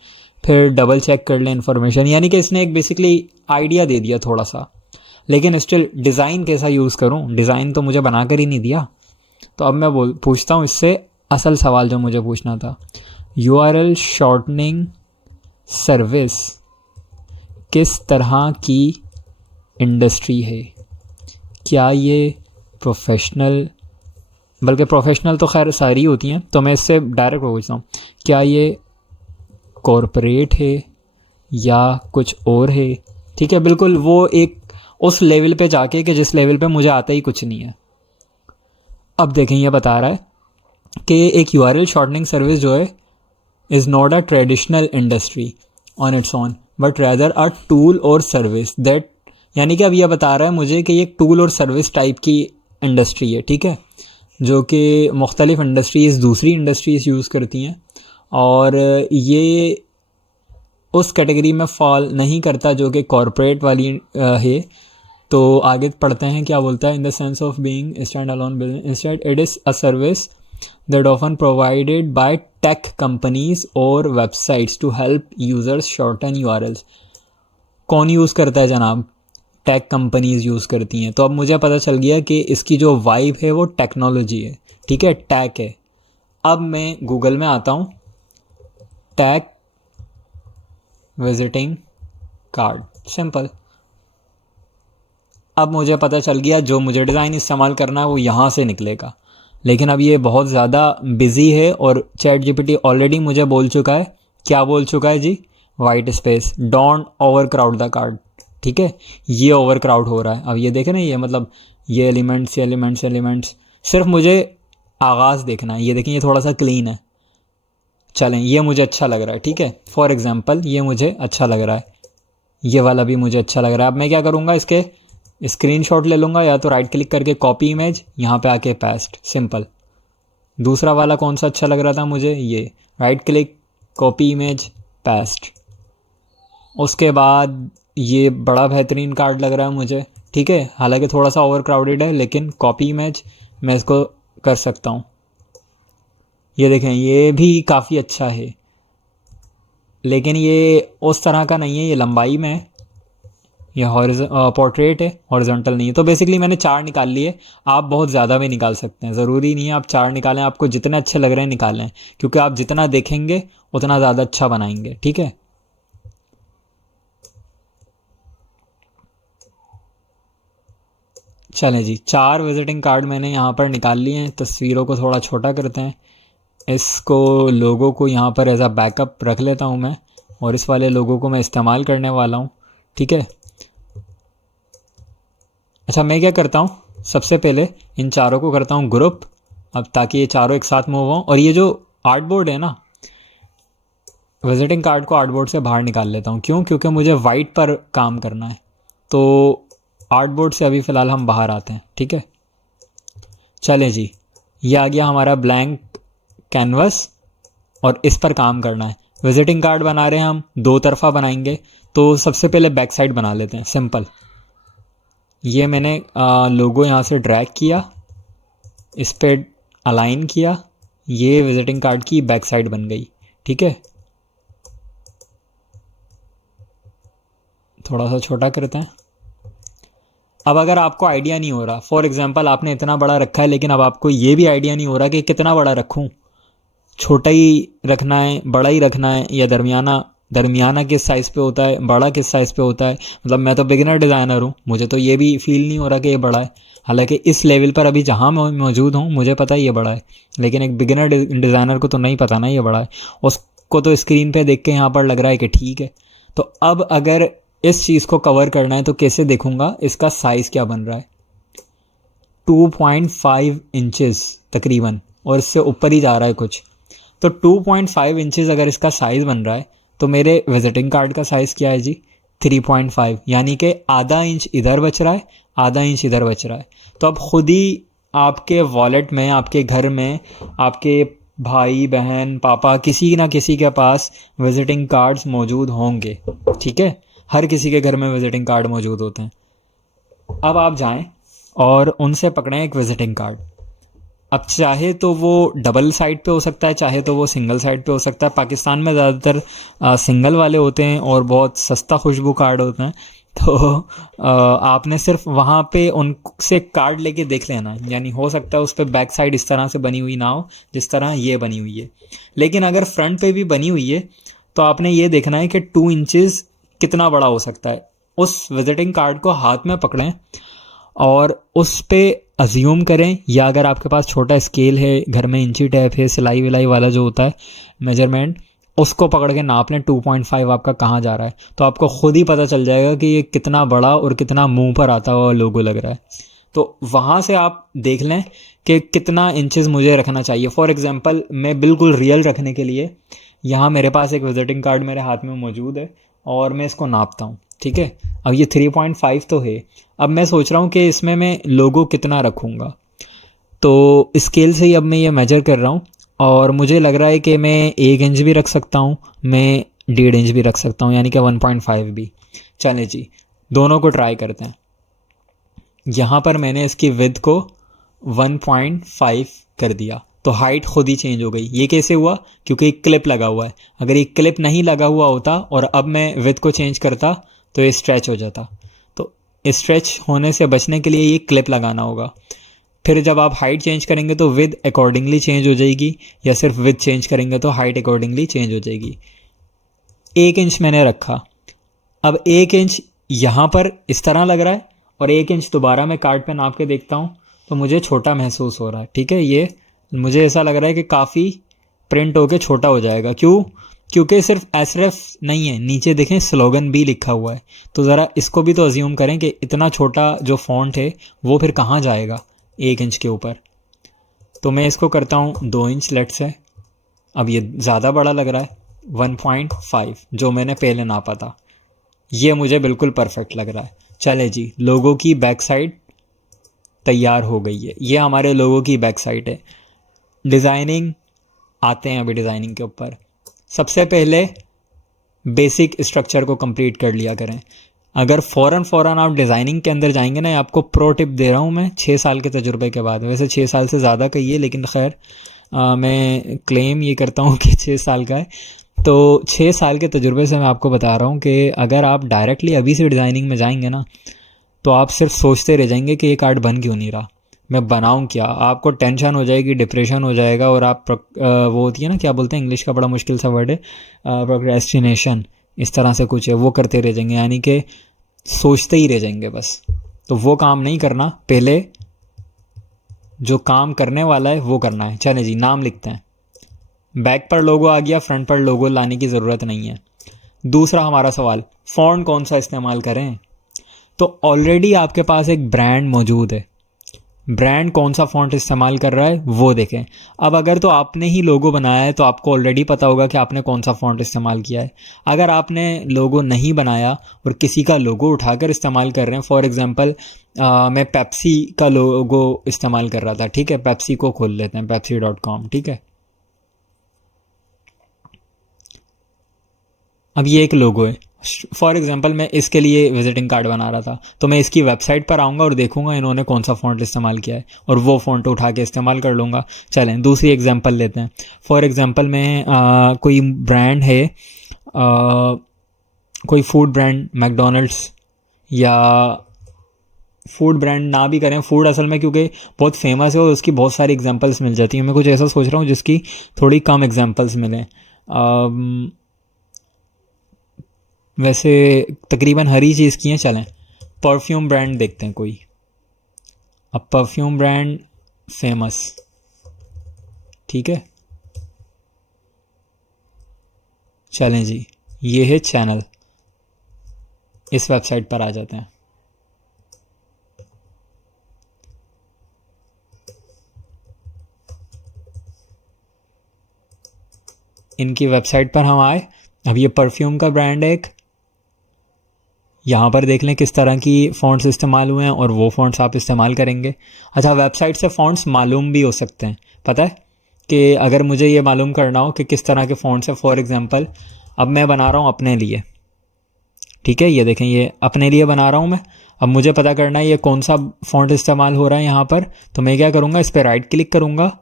फिर डबल चेक कर लें इन्फॉर्मेशन, यानी कि इसने एक बेसिकली आइडिया दे दिया थोड़ा सा, लेकिन स्टिल डिज़ाइन कैसा यूज़ करूं, डिज़ाइन तो मुझे बना कर ही नहीं दिया। तो अब मैं पूछता हूं इससे असल सवाल जो मुझे पूछना था। यूआरएल शॉर्टनिंग सर्विस किस तरह की इंडस्ट्री है? क्या ये प्रोफेशनल, बल्कि प्रोफेशनल तो खैर सारी होती हैं, तो मैं इससे डायरेक्ट पूछता हूँ, क्या ये कॉरपोरेट है या कुछ और है? ठीक है, बिल्कुल वो एक उस लेवल पे जाके कि जिस लेवल पे मुझे आता ही कुछ नहीं है। अब देखें, ये बता रहा है कि एक यूआरएल शॉर्टनिंग सर्विस जो है is not a traditional industry on its own, but rather a tool और सर्विस दैट, यानी कि अब यह बता रहा है मुझे कि ये एक टूल और सर्विस टाइप की इंडस्ट्री है, ठीक है, जो कि मुख्तलिफ इंडस्ट्रीज़, दूसरी इंडस्ट्रीज़ यूज़ करती हैं, और ये उस कैटेगरी में फॉल नहीं करता जो कि कॉरपोरेट वाली है। तो आगे पढ़ते हैं क्या बोलता है। In the sense of being stand alone business, instead it is a service that often provided by tech companies और websites to help users shorten URLs. कौन यूज़ करता है जनाब? टेक कंपनीज़ यूज़ करती हैं। तो अब मुझे पता चल गया कि इसकी जो वाइब है वो टेक्नोलॉजी है, ठीक है, टेक है। अब मैं गूगल में आता हूँ, टेक विजिटिंग कार्ड, सिंपल। अब मुझे पता चल गया जो मुझे डिज़ाइन इस्तेमाल करना है वो यहाँ से निकलेगा, लेकिन अब ये बहुत ज़्यादा बिजी है, और चैट जीपीटी ऑलरेडी मुझे बोल चुका है, क्या बोल चुका है जी? White space, don't overcrowd the card, ठीक है, ये ओवर क्राउड हो रहा है। अब ये देखें ना, ये मतलब ये एलिमेंट्स, सिर्फ मुझे आगाज़ देखना है। ये देखें, ये थोड़ा सा क्लीन है, चलें, ये मुझे अच्छा लग रहा है, ठीक है, फॉर एग्जांपल ये मुझे अच्छा लग रहा है, ये वाला भी मुझे अच्छा लग रहा है। अब मैं क्या करूँगा, इसके स्क्रीनशॉट ले लूँगा, या तो राइट क्लिक करके कॉपी इमेज, यहाँ पे आके पेस्ट, सिंपल। दूसरा वाला कौन सा अच्छा लग रहा था मुझे? ये, right click, copy image, paste. उसके बाद ये बड़ा बेहतरीन कार्ड लग रहा है मुझे, ठीक है, हालांकि थोड़ा सा ओवर क्राउडेड है, लेकिन कॉपी इमेज, मैं इसको कर सकता हूँ। ये देखें, ये भी काफ़ी अच्छा है, लेकिन ये उस तरह का नहीं है, ये लंबाई में है, ये पोर्ट्रेट है, हॉरिजॉन्टल नहीं है। तो बेसिकली मैंने 4 निकाल लिए। आप बहुत ज़्यादा भी निकाल सकते हैं, ज़रूरी नहीं है आप 4 निकालें, आपको जितने अच्छे लग रहे हैं निकालें, क्योंकि आप जितना देखेंगे उतना ज़्यादा अच्छा बनाएंगे। ठीक है, चलें जी, 4 विजिटिंग कार्ड मैंने यहाँ पर निकाल लिए हैं। तस्वीरों को थोड़ा छोटा करते हैं, इसको लोगों को यहाँ पर एज अ बैकअप रख लेता हूँ मैं, और इस वाले लोगों को मैं इस्तेमाल करने वाला हूँ। ठीक है, अच्छा मैं क्या करता हूँ, सबसे पहले इन चारों को करता हूँ ग्रुप, अब ताकि ये चारों एक साथ मूव हों। और ये जो आर्ट बोर्ड है ना, विजिटिंग कार्ड को आर्ट बोर्ड से बाहर निकाल लेता हूँ। क्यों? क्योंकि मुझे वाइट पर काम करना है, तो आर्ट बोर्ड से अभी फ़िलहाल हम बाहर आते हैं। ठीक है, चलें जी, ये आ गया हमारा ब्लैंक कैनवस, और इस पर काम करना है। विजिटिंग कार्ड बना रहे हैं हम, 2 तरफा बनाएंगे, तो सबसे पहले बैक साइड बना लेते हैं, सिंपल। ये मैंने लोगो यहाँ से ड्रैग किया, इस पे अलाइन किया, ये विजिटिंग कार्ड की बैक साइड बन गई। ठीक है, थोड़ा सा छोटा करते हैं। अब अगर आपको आइडिया नहीं हो रहा, फॉर एग्जांपल आपने इतना बड़ा रखा है, लेकिन अब आपको ये भी आइडिया नहीं हो रहा कि कितना बड़ा रखूं, छोटा ही रखना है, बड़ा ही रखना है, या दरमियाना, दरमियाना किस साइज़ पे होता है, बड़ा किस साइज़ पे होता है। मतलब मैं तो बिगिनर डिज़ाइनर हूँ, मुझे तो ये भी फील नहीं हो रहा कि ये बड़ा है। हालांकि इस लेवल पर अभी जहाँ मैं मौजूद हूँ मुझे पता है ये बड़ा है, लेकिन एक बिगिनर डिज़ाइनर को तो नहीं पता ना ये बड़ा है। उसको तो स्क्रीन पे देख के यहाँ पर लग रहा है कि ठीक है। तो अब अगर इस चीज़ को कवर करना है तो कैसे देखूँगा, इसका साइज़ क्या बन रहा है, 2.5 इंचेस तकरीबन, और इससे ऊपर ही जा रहा है कुछ। तो 2.5 इंचेस अगर इसका साइज़ बन रहा है, तो मेरे विजिटिंग कार्ड का साइज़ क्या है जी, 3.5, यानी कि आधा इंच इधर बच रहा है, आधा इंच इधर बच रहा है। तो अब खुद ही आपके वॉलेट में, आपके घर में, आपके भाई बहन पापा किसी ना किसी के पास विजिटिंग कार्ड्स मौजूद होंगे। ठीक है, हर किसी के घर में विजिटिंग कार्ड मौजूद होते हैं। अब आप जाएं और उनसे पकड़ें एक विजिटिंग कार्ड। अब चाहे तो वो डबल साइड पे हो सकता है, चाहे तो वो सिंगल साइड पे हो सकता है। पाकिस्तान में ज़्यादातर सिंगल वाले होते हैं और बहुत सस्ता खुशबू कार्ड होते हैं। तो आपने सिर्फ वहाँ पे उनसे कार्ड लेके देख लेना, यानी हो सकता है उस पर बैक साइड इस तरह से बनी हुई ना हो जिस तरह ये बनी हुई है, लेकिन अगर फ्रंट पे भी बनी हुई है तो आपने ये देखना है कि 2 इंचेस कितना बड़ा हो सकता है। उस विजिटिंग कार्ड को हाथ में पकड़ें और उस पे अज्यूम करें, या अगर आपके पास छोटा स्केल है घर में, इंची टेप है, सिलाई विलाई वाला जो होता है मेजरमेंट, उसको पकड़ के नाप लें 2.5 आपका कहाँ जा रहा है, तो आपको खुद ही पता चल जाएगा कि ये कितना बड़ा और कितना मुंह पर आता हुआ लोगो लग रहा है। तो वहाँ से आप देख लें कि कितना इंचेस मुझे रखना चाहिए। फॉर एग्जांपल मैं बिल्कुल रियल रखने के लिए, यहाँ मेरे पास एक विजिटिंग कार्ड मेरे हाथ में मौजूद है और मैं इसको नापता हूँ। ठीक है, अब ये 3.5 तो है। अब मैं सोच रहा हूँ कि इसमें मैं लोगो कितना रखूँगा, तो स्केल से ही अब मैं ये मेजर कर रहा हूँ और मुझे लग रहा है कि मैं 1 इंच भी रख सकता हूँ, मैं 1.5 इंच भी रख सकता हूँ, यानी कि 1.5 भी। चलें जी, दोनों को ट्राई करते हैं। यहाँ पर मैंने इसकी विड्थ को 1.5 कर दिया, तो हाइट खुद ही चेंज हो गई। ये कैसे हुआ? क्योंकि एक क्लिप लगा हुआ है। अगर एक क्लिप नहीं लगा हुआ होता और अब मैं विड्थ को चेंज करता तो ये स्ट्रेच हो जाता। तो स्ट्रेच होने से बचने के लिए ये क्लिप लगाना होगा। फिर जब आप हाइट चेंज करेंगे तो विड्थ अकॉर्डिंगली चेंज हो जाएगी, या सिर्फ विड्थ चेंज करेंगे तो हाइट अकॉर्डिंगली चेंज हो जाएगी। 1 इंच मैंने रखा। अब 1 इंच यहाँ पर इस तरह लग रहा है और 1 इंच दोबारा मैं कार्ड पे नाप के देखता हूँ तो मुझे छोटा महसूस हो रहा है। ठीक है, ये मुझे ऐसा लग रहा है कि काफ़ी प्रिंट होके छोटा हो जाएगा। क्यों? क्योंकि सिर्फ एसरेफ नहीं है, नीचे देखें स्लोगन भी लिखा हुआ है। तो ज़रा इसको भी तो अज्यूम करें कि इतना छोटा जो फॉन्ट है वो फिर कहाँ जाएगा 1 इंच के ऊपर। तो मैं इसको करता हूँ 2 इंच लेट से। अब ये ज़्यादा बड़ा लग रहा है, 1.5 जो मैंने पहले नापा था, ये मुझे बिल्कुल परफेक्ट लग रहा है। चले जी, लोगों की बैक साइड तैयार हो गई है। ये हमारे लोगों की बैक साइड है। डिज़ाइनिंग आते हैं अभी डिज़ाइनिंग के ऊपर। सबसे पहले बेसिक स्ट्रक्चर को कंप्लीट कर लिया करें। अगर फ़ौरन आप डिज़ाइनिंग के अंदर जाएंगे ना, आपको प्रो टिप दे रहा हूँ मैं 6 साल के तजुर्बे के बाद, वैसे 6 साल से ज़्यादा कहिए लेकिन खैर मैं क्लेम ये करता हूँ कि 6 साल का है। तो 6 साल के तजुर्बे से मैं आपको बता रहा हूँ कि अगर आप डायरेक्टली अभी से डिज़ाइनिंग में जाएंगे ना, तो आप सिर्फ सोचते रह जाएंगे कि ये कार्ड बन क्यों नहीं रहा, मैं बनाऊँ क्या। आपको टेंशन हो जाएगी, डिप्रेशन हो जाएगा, और आप वो होती है ना, क्या बोलते हैं इंग्लिश का बड़ा मुश्किल सा वर्ड है, प्रोक्रेस्टिनेशन, इस तरह से कुछ है, वो करते रह जाएंगे, यानी कि सोचते ही रह जाएंगे बस। तो वो काम नहीं करना, पहले जो काम करने वाला है वो करना है। चले जी, नाम लिखते हैं। बैक पर लोगो आ गया, फ्रंट पर लोगो लाने की ज़रूरत नहीं है। दूसरा हमारा सवाल, फ़ॉन्ट कौन सा इस्तेमाल करें। तो ऑलरेडी आपके पास एक ब्रांड मौजूद है, ब्रांड कौन सा फ़ॉन्ट इस्तेमाल कर रहा है वो देखें। अब अगर तो आपने ही लोगो बनाया है तो आपको ऑलरेडी पता होगा कि आपने कौन सा फ़ॉन्ट इस्तेमाल किया है। अगर आपने लोगो नहीं बनाया और किसी का लोगो उठाकर इस्तेमाल कर रहे हैं, फॉर एग्ज़ाम्पल मैं पेप्सी का लोगो इस्तेमाल कर रहा था, ठीक है, पेप्सी को खोल लेते हैं, pepsi.com, ठीक है। अब ये एक लोगो है, फॉर एग्जांपल मैं इसके लिए विजिटिंग कार्ड बना रहा था, तो मैं इसकी वेबसाइट पर आऊँगा और देखूंगा इन्होंने कौन सा फ़ॉन्ट इस्तेमाल किया है और वो फ़ॉन्ट उठा के इस्तेमाल कर लूँगा। चलें दूसरी एग्जांपल लेते हैं। फॉर एग्जांपल मैं कोई ब्रांड है, कोई फूड ब्रांड, मैकडोनल्ड्स, या फूड ब्रांड ना भी करें, फूड असल में क्योंकि बहुत फेमस है और उसकी बहुत सारी एग्जांपल्स मिल जाती हैं, मैं कुछ ऐसा सोच रहा हूँ जिसकी थोड़ी कम एग्जांपल्स मिलें। वैसे तकरीबन हर ही चीज़ की हैं। चलें परफ्यूम ब्रांड देखते हैं कोई। अब परफ्यूम ब्रांड फेमस, ठीक है, चलें जी, ये है चैनल, इस वेबसाइट पर आ जाते हैं। इनकी वेबसाइट पर हम आए। अब ये परफ्यूम का ब्रांड है एक, यहाँ पर देख लें किस तरह की फ़ॉन्ट्स इस्तेमाल हुए हैं और वो फ़ॉन्ट्स आप इस्तेमाल करेंगे। अच्छा, वेबसाइट से फ़ॉन्ट्स मालूम भी हो सकते हैं, पता है कि अगर मुझे ये मालूम करना हो कि किस तरह के फ़ॉन्ट्स हैं, फॉर एग्ज़ाम्पल अब मैं बना रहा हूँ अपने लिए, ठीक है, ये देखें ये अपने लिए बना रहा हूँ मैं। अब मुझे पता करना है ये कौन सा फ़ॉन्ट इस्तेमाल हो रहा है यहाँ पर, तो मैं क्या करूँगा, इस पर राइट क्लिक करूँगा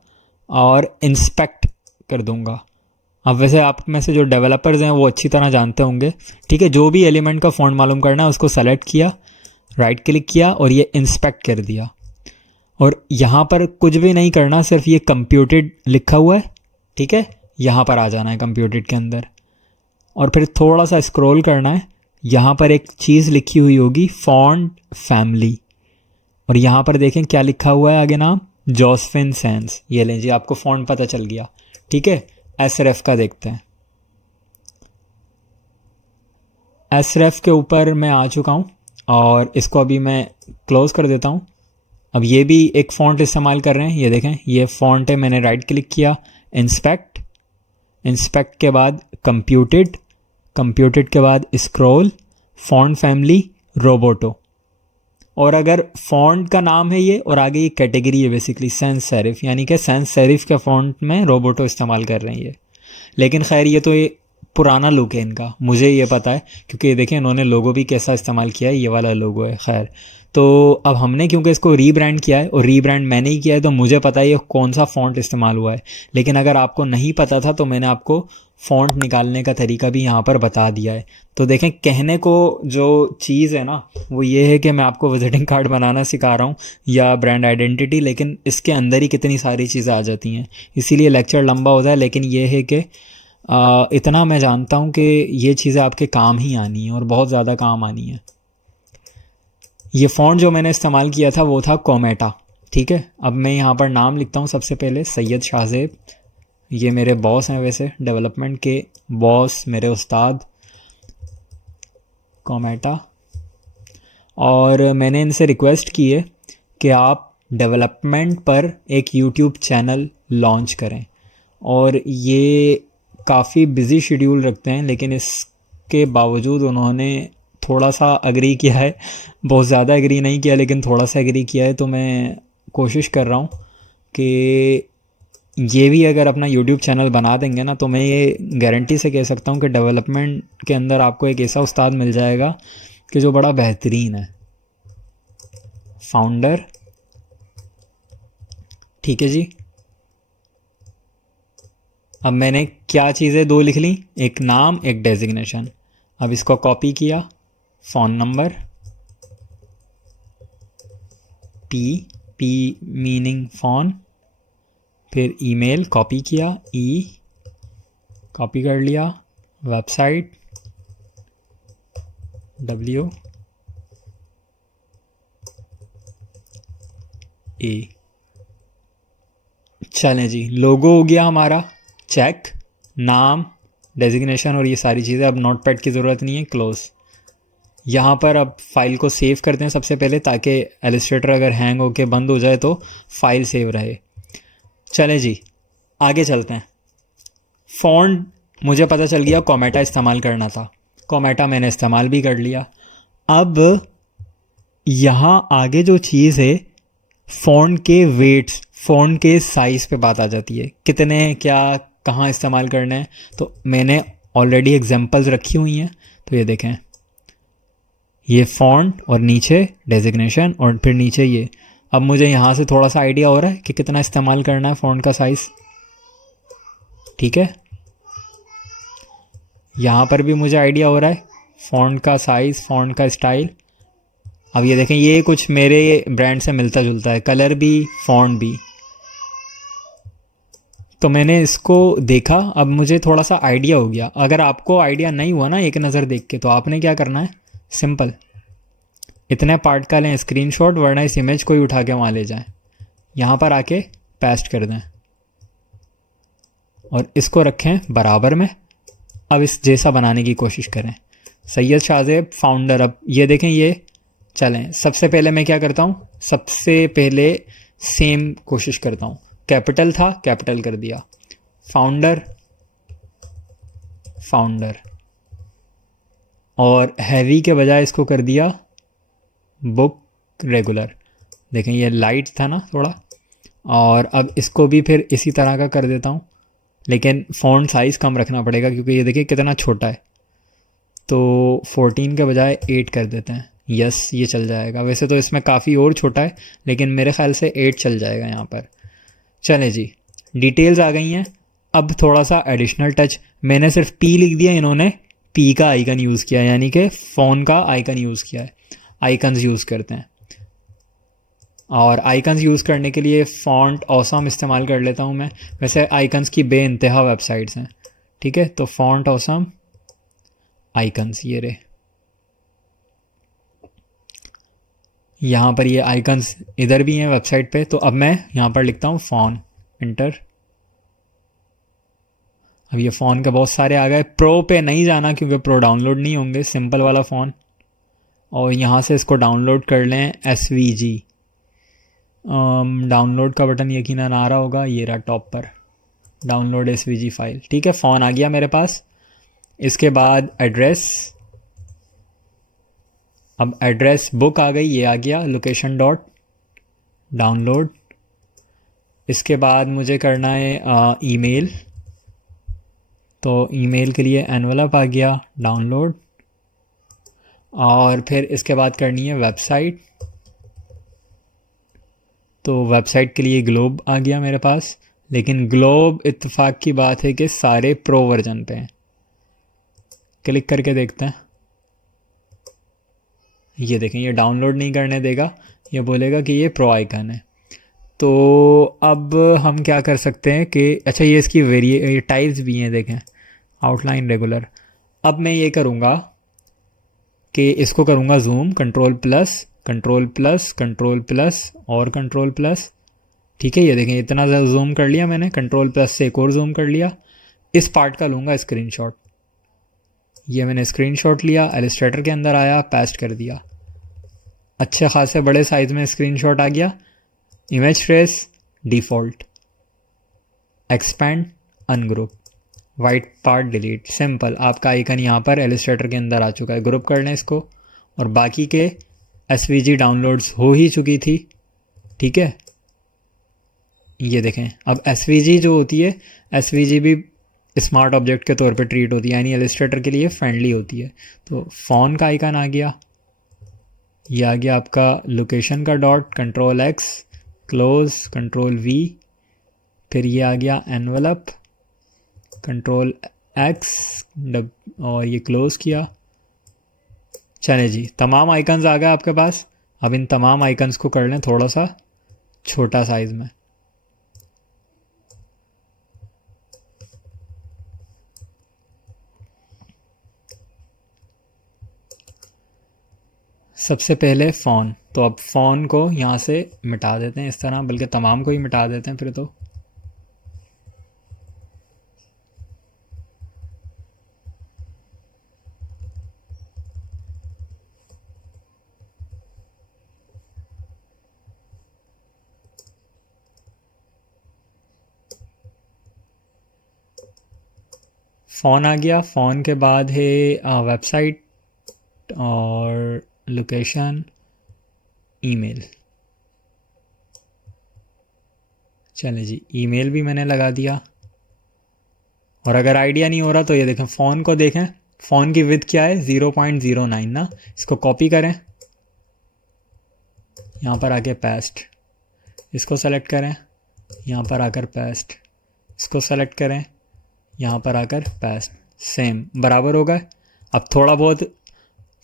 और इंस्पेक्ट कर दूँगा। अब वैसे आप में से जो डेवलपर्स हैं वो अच्छी तरह जानते होंगे, ठीक है, जो भी एलिमेंट का फ़ॉन्ट मालूम करना है उसको सेलेक्ट किया, राइट क्लिक किया और ये इंस्पेक्ट कर दिया। और यहाँ पर कुछ भी नहीं करना, सिर्फ ये कंप्यूटेड लिखा हुआ है, ठीक है, यहाँ पर आ जाना है कंप्यूटेड के अंदर और फिर थोड़ा सा स्क्रॉल करना है। यहाँ पर एक चीज़ लिखी हुई होगी फ़ॉन्ट फैमिली, और यहाँ पर देखें क्या लिखा हुआ है आगे नाम, जोसेफिन सैंस। ये लें जी, आपको फ़ॉन्ट पता चल गया, ठीक है। एसरेफ का देखते हैं। एसरेफ के ऊपर मैं आ चुका हूँ और इसको अभी मैं क्लोज़ कर देता हूँ। अब ये भी एक फ़ॉन्ट इस्तेमाल कर रहे हैं, ये देखें ये फ़ॉन्ट है, मैंने राइट क्लिक किया, इंस्पेक्ट, इंस्पेक्ट के बाद कंप्यूटेड, कंप्यूटेड के बाद स्क्रॉल, फ़ॉन्ट फैमिली रोबोटो। और अगर फ़ॉन्ट का नाम है ये और आगे ये कैटेगरी है बेसिकली सैंस सेरिफ, यानी कि सैंस सेरिफ के फ़ॉन्ट में रोबोटो इस्तेमाल कर रहे हैं ये। लेकिन खैर ये तो ये पुराना लुक है इनका, मुझे ये पता है क्योंकि ये देखें इन्होंने लोगो भी कैसा इस्तेमाल किया है, ये वाला लोगो है। खैर तो अब हमने क्योंकि इसको रीब्रांड किया है और रीब्रांड मैंने ही किया है तो मुझे पता है ये कौन सा फ़ॉन्ट इस्तेमाल हुआ है। लेकिन अगर आपको नहीं पता था तो मैंने आपको फ़ॉन्ट निकालने का तरीका भी यहाँ पर बता दिया है। तो देखें कहने को जो चीज़ है ना वो ये है कि मैं आपको विजिटिंग कार्ड बनाना सिखा रहा हूँ या ब्रांड आइडेंटिटी, लेकिन इसके अंदर ही कितनी सारी चीज़ें आ जाती हैं, इसीलिए लेक्चर लंबा होता है। लेकिन ये है कि इतना मैं जानता हूँ कि ये चीज़ें आपके काम ही आनी है और बहुत ज़्यादा काम आनी है। ये फ़ॉन्ट जो मैंने इस्तेमाल किया था वो था कोमेटा, ठीक है। अब मैं यहाँ पर नाम लिखता हूँ, सबसे पहले सैयद शाहज़ेब, ये मेरे बॉस हैं, वैसे डेवलपमेंट के बॉस, मेरे उस्ताद, कोमेटा। और मैंने इनसे रिक्वेस्ट की है कि आप डेवलपमेंट पर एक यूट्यूब चैनल लॉन्च करें, और ये काफ़ी बिज़ी शेड्यूल रखते हैं, लेकिन इसके बावजूद उन्होंने थोड़ा सा एग्री किया है, बहुत ज़्यादा एग्री नहीं किया लेकिन थोड़ा सा एग्री किया है। तो मैं कोशिश कर रहा हूँ कि ये भी अगर अपना यूट्यूब चैनल बना देंगे ना तो मैं ये गारंटी से कह सकता हूँ कि डेवलपमेंट के अंदर आपको एक ऐसा उस्ताद मिल जाएगा कि जो बड़ा बेहतरीन है, फाउंडर। ठीक है जी। अब मैंने क्या चीज़ें दो लिख ली, एक नाम एक डेजिग्नेशन। अब इसको कॉपी किया, phone number, P, P meaning phone, फिर ईमेल कॉपी किया, ई कॉपी कर लिया, वेबसाइट W A। चलें जी, लोगो हो गया हमारा, चेक, नाम, डेजिग्नेशन और ये सारी चीज़ें। अब नोटपैड की ज़रूरत नहीं है, क्लोज। यहाँ पर अब फाइल को सेव करते हैं सबसे पहले, ताकि एलिस्ट्रेटर अगर हैंग होके बंद हो जाए तो फाइल सेव रहे। चलें जी, आगे चलते हैं। फ़ॉन्ट मुझे पता चल गया कोमेटा इस्तेमाल करना था, कोमेटा मैंने इस्तेमाल भी कर लिया। अब यहाँ आगे जो चीज़ है, फ़ॉन्ट के वेट्स, फ़ॉन्ट के साइज़ पे बात आ जाती है, कितने क्या कहाँ इस्तेमाल करना है। तो मैंने ऑलरेडी एग्जांपल्स रखी हुई हैं, तो ये देखें, ये फ़ॉन्ट और नीचे डेजिग्नेशन और फिर नीचे ये। अब मुझे यहाँ से थोड़ा सा आइडिया हो रहा है कि कितना इस्तेमाल करना है फ़ॉन्ट का साइज़। ठीक है, यहाँ पर भी मुझे आइडिया हो रहा है फ़ॉन्ट का साइज़, फ़ॉन्ट का स्टाइल। अब ये देखें, ये कुछ मेरे ब्रांड से मिलता जुलता है, कलर भी फ़ॉन्ट भी। तो मैंने इसको देखा, अब मुझे थोड़ा सा आइडिया हो गया। अगर आपको आइडिया नहीं हुआ ना एक नज़र देख के, तो आपने क्या करना है, सिंपल, इतने पार्ट का लें स्क्रीनशॉट, वरना इस इमेज को ही उठा के वहाँ ले जाएं, यहाँ पर आके पेस्ट कर दें और इसको रखें बराबर में। अब इस जैसा बनाने की कोशिश करें, सैयद शाहजेब फाउंडर। अब ये देखें, ये चलें, सबसे पहले मैं क्या करता हूँ, सबसे पहले सेम कोशिश करता हूँ, कैपिटल था कैपिटल कर दिया, फाउंडर फाउंडर, और हैवी के बजाय इसको कर दिया बुक रेगुलर। देखें ये लाइट था ना थोड़ा, और अब इसको भी फिर इसी तरह का कर देता हूँ, लेकिन फ़ॉन्ट साइज़ कम रखना पड़ेगा क्योंकि ये देखिए कितना छोटा है। तो 14 के बजाय 8 कर देते हैं, यस ये चल जाएगा। वैसे तो इसमें काफ़ी और छोटा है, लेकिन मेरे ख्याल से 8 चल जाएगा यहाँ पर। चलें जी, डिटेल्स आ गई हैं। अब थोड़ा सा एडिशनल टच, मैंने सिर्फ पी लिख दिया, इन्होंने पी का आइकन यूज़ किया, यानी कि फ़ोन का आइकन यूज़ किया है। आइकन्स यूज़ करते हैं, और आइकन्स यूज़ करने के लिए फ़ॉन्ट ऑसम इस्तेमाल कर लेता हूँ मैं। वैसे आइकन्स की बेइंतहा वेबसाइट्स हैं, ठीक है। तो फ़ॉन्ट ऑसम आइकन्स, ये रहे, यहाँ पर ये आइकन्स इधर भी हैं वेबसाइट पे। तो अब मैं यहाँ पर लिखता हूँ फ़ॉन, इंटर। अब ये फ़ॉन के बहुत सारे आ गए। प्रो पे नहीं जाना क्योंकि प्रो डाउनलोड नहीं होंगे, सिंपल वाला फ़ॉन। और यहाँ से इसको डाउनलोड कर लें, SVG। डाउनलोड का बटन यकीनन आ रहा होगा, ये रहा टॉप पर, डाउनलोड SVG फाइल। ठीक है, फ़ोन आ गया मेरे पास। इसके बाद एड्रेस, अब एड्रेस बुक आ गई, ये आ गया, लोकेशन डॉट डाउनलोड। इसके बाद मुझे करना है ईमेल, तो ईमेल के लिए एनवलप आ गया, डाउनलोड। और फिर इसके बाद करनी है वेबसाइट, तो वेबसाइट के लिए ग्लोब आ गया मेरे पास। लेकिन ग्लोब इत्तेफाक की बात है कि सारे प्रो वर्जन पे हैं। क्लिक करके देखते हैं, ये देखें ये डाउनलोड नहीं करने देगा, ये बोलेगा कि ये प्रो आइकन है। तो अब हम क्या कर सकते हैं कि अच्छा, ये इसकी वेरिए टाइप्स भी हैं, देखें, आउटलाइन, रेगुलर। अब मैं ये करूँगा कि इसको करूँगा zoom, control plus control plus control plus और कंट्रोल प्लस। ठीक है, ये देखें इतना ज़्यादा जूम कर लिया मैंने, कंट्रोल प्लस से एक और जूम कर लिया। इस पार्ट का लूँगा स्क्रीनशॉट, ये मैंने स्क्रीनशॉट लिया, इलस्ट्रेटर के अंदर आया, पेस्ट कर दिया। अच्छे खासे बड़े साइज़ में स्क्रीनशॉट आ गया। Image trace, default, expand, ungroup, white part delete, simple. आपका आइकन यहाँ पर इलस्ट्रेटर के अंदर आ चुका है। ग्रुप कर लें इसको, और बाकी के SVG डाउनलोड्स हो ही चुकी थी। ठीक है, ये देखें, अब SVG जो होती है, SVG भी स्मार्ट ऑब्जेक्ट के तौर पे ट्रीट होती है, यानी इलस्ट्रेटर के लिए फ्रेंडली होती है। तो फ़ोन का आइकन आ गया, ये आ गया आपका लोकेशन का dot, control x, close, control we, फिर ये आ गया एनवलप, कंट्रोल एक्स, और ये क्लोज किया। चले जी, तमाम आइकन्स आ गए आपके पास। अब इन तमाम आइकन्स को कर लें थोड़ा सा छोटा साइज में। सबसे पहले फ़ॉन, तो अब फ़ॉन को यहाँ से मिटा देते हैं इस तरह, बल्कि तमाम को ही मिटा देते हैं फिर तो। फ़ोन आ गया। फ़ोन के बाद है वेबसाइट और लोकेशन, ईमेल। चलें जी, ईमेल भी मैंने लगा दिया। और अगर आइडिया नहीं हो रहा तो ये देखें, फ़ोन को देखें, फ़ोन की विड्थ क्या है, 0.09 ना। इसको कॉपी करें, यहाँ पर आके पेस्ट, इसको सेलेक्ट करें, यहाँ पर आकर पेस्ट, इसको सेलेक्ट करें, यहाँ पर आकर पेस्ट, सेम बराबर होगा। अब थोड़ा बहुत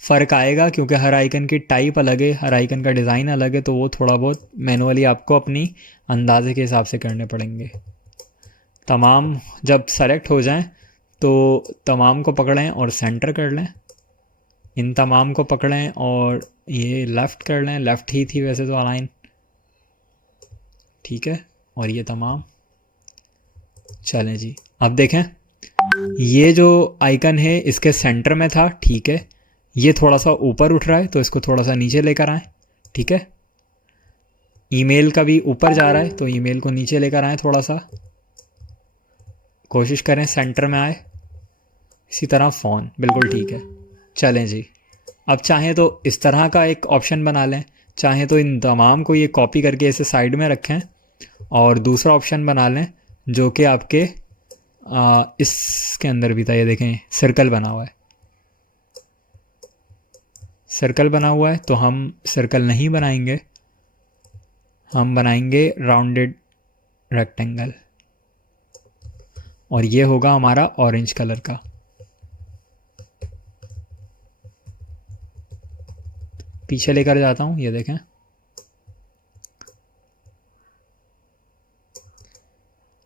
फ़र्क आएगा क्योंकि हर आइकन की टाइप अलग है, हर आइकन का डिज़ाइन अलग है, तो वो थोड़ा बहुत मैनुअली आपको अपनी अंदाजे के हिसाब से करने पड़ेंगे। तमाम जब सेलेक्ट हो जाएं तो तमाम को पकड़ें और सेंटर कर लें। इन तमाम को पकड़ें और ये लेफ़्ट कर लें, लेफ़्ट ही थी वैसे तो अलाइन, ठीक है। और ये तमाम, चलें जी। अब देखें, ये जो आइकन है इसके सेंटर में था, ठीक है। ये थोड़ा सा ऊपर उठ रहा है तो इसको थोड़ा सा नीचे लेकर आएँ, ठीक है। ईमेल का भी ऊपर जा रहा है तो ईमेल को नीचे लेकर आएँ, थोड़ा सा कोशिश करें सेंटर में आए। इसी तरह फ़ोन, बिल्कुल ठीक है। चलें जी, अब चाहें तो इस तरह का एक ऑप्शन बना लें, चाहें तो इन तमाम को ये कॉपी करके इसे साइड में रखें और दूसरा ऑप्शन बना लें जो कि आपके इसके अंदर भी था। ये देखें, सर्कल बना हुआ है, सर्कल बना हुआ है, तो हम सर्कल नहीं बनाएंगे, हम बनाएंगे राउंडेड रेक्टेंगल, और ये होगा हमारा ऑरेंज कलर का। पीछे लेकर जाता हूँ, ये देखें,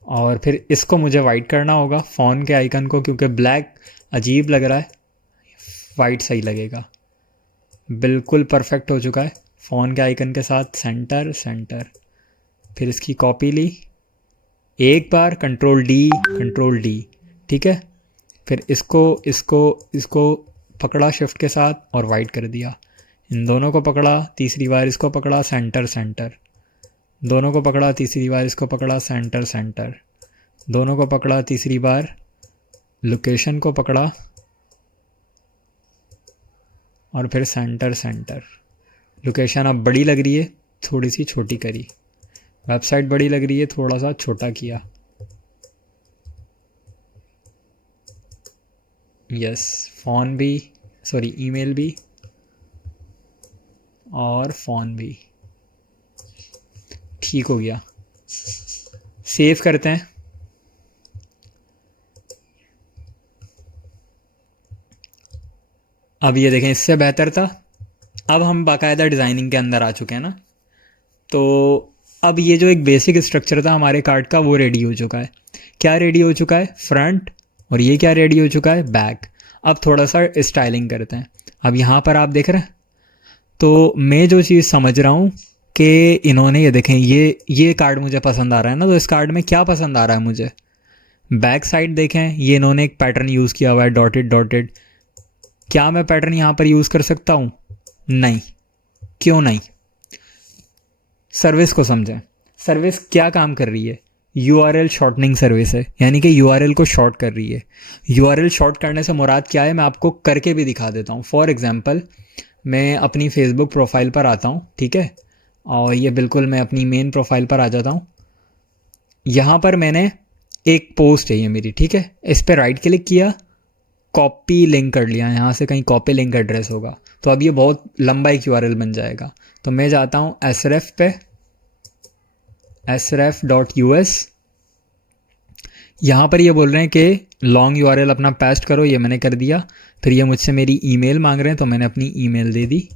और फिर इसको मुझे वाइट करना होगा फ़ोन के आइकन को, क्योंकि ब्लैक अजीब लग रहा है, वाइट सही लगेगा। बिल्कुल परफेक्ट हो चुका है फ़ोन के आइकन के साथ, सेंटर सेंटर। फिर इसकी कॉपी ली एक बार, कंट्रोल डी, ठीक है। फिर इसको इसको इसको पकड़ा शिफ्ट के साथ और वाइट कर दिया। इन दोनों को पकड़ा, तीसरी बार इसको पकड़ा, सेंटर सेंटर, दोनों को पकड़ा, तीसरी बार इसको पकड़ा, सेंटर सेंटर, दोनों को पकड़ा, तीसरी बार लोकेशन को पकड़ा और फिर सेंटर सेंटर। लोकेशन अब बड़ी लग रही है, थोड़ी सी छोटी करी। वेबसाइट बड़ी लग रही है, थोड़ा सा छोटा किया। यस, फ़ोन भी, सॉरी ईमेल भी और फ़ोन भी ठीक हो गया। सेव करते हैं। अब ये देखें, इससे बेहतर था। अब हम बाकायदा डिज़ाइनिंग के अंदर आ चुके हैं ना। तो अब ये जो एक बेसिक स्ट्रक्चर था हमारे कार्ड का, वो रेडी हो चुका है। क्या रेडी हो चुका है? फ्रंट। और ये क्या रेडी हो चुका है? बैक। अब थोड़ा सा स्टाइलिंग करते हैं। अब यहाँ पर आप देख रहे हैं, तो मैं जो चीज़ समझ रहा हूँ कि इन्होंने, ये देखें, ये कार्ड मुझे पसंद आ रहा है ना, तो इस कार्ड में क्या पसंद आ रहा है मुझे? बैक साइड देखें, ये इन्होंने एक पैटर्न यूज़ किया हुआ है, डॉटेड डॉटेड। क्या मैं पैटर्न यहाँ पर यूज़ कर सकता हूँ? नहीं। क्यों नहीं? सर्विस को समझें। सर्विस क्या काम कर रही है? URL शॉर्टनिंग सर्विस है, यानी कि URL को शॉर्ट कर रही है। URL शॉर्ट करने से मुराद क्या है, मैं आपको करके भी दिखा देता हूँ। फॉर एग्जांपल, मैं अपनी फेसबुक प्रोफाइल पर आता हूँ, ठीक है, और ये बिल्कुल मैं अपनी मेन प्रोफाइल पर आ जाता हूँ। यहाँ पर मैंने एक पोस्ट है ये मेरी, ठीक है, इस पर राइट क्लिक किया कॉपी लिंक कर लिया, यहाँ से कहीं कॉपी लिंक एड्रेस होगा, तो अब ये बहुत लंबा एक यूआरएल बन जाएगा। तो मैं जाता हूँ sref पे, sref.us। यहाँ पर ये बोल रहे हैं कि लॉन्ग यूआरएल अपना पेस्ट करो, ये मैंने कर दिया। फिर ये मुझसे मेरी ईमेल मांग रहे हैं, तो मैंने अपनी ईमेल दे दी,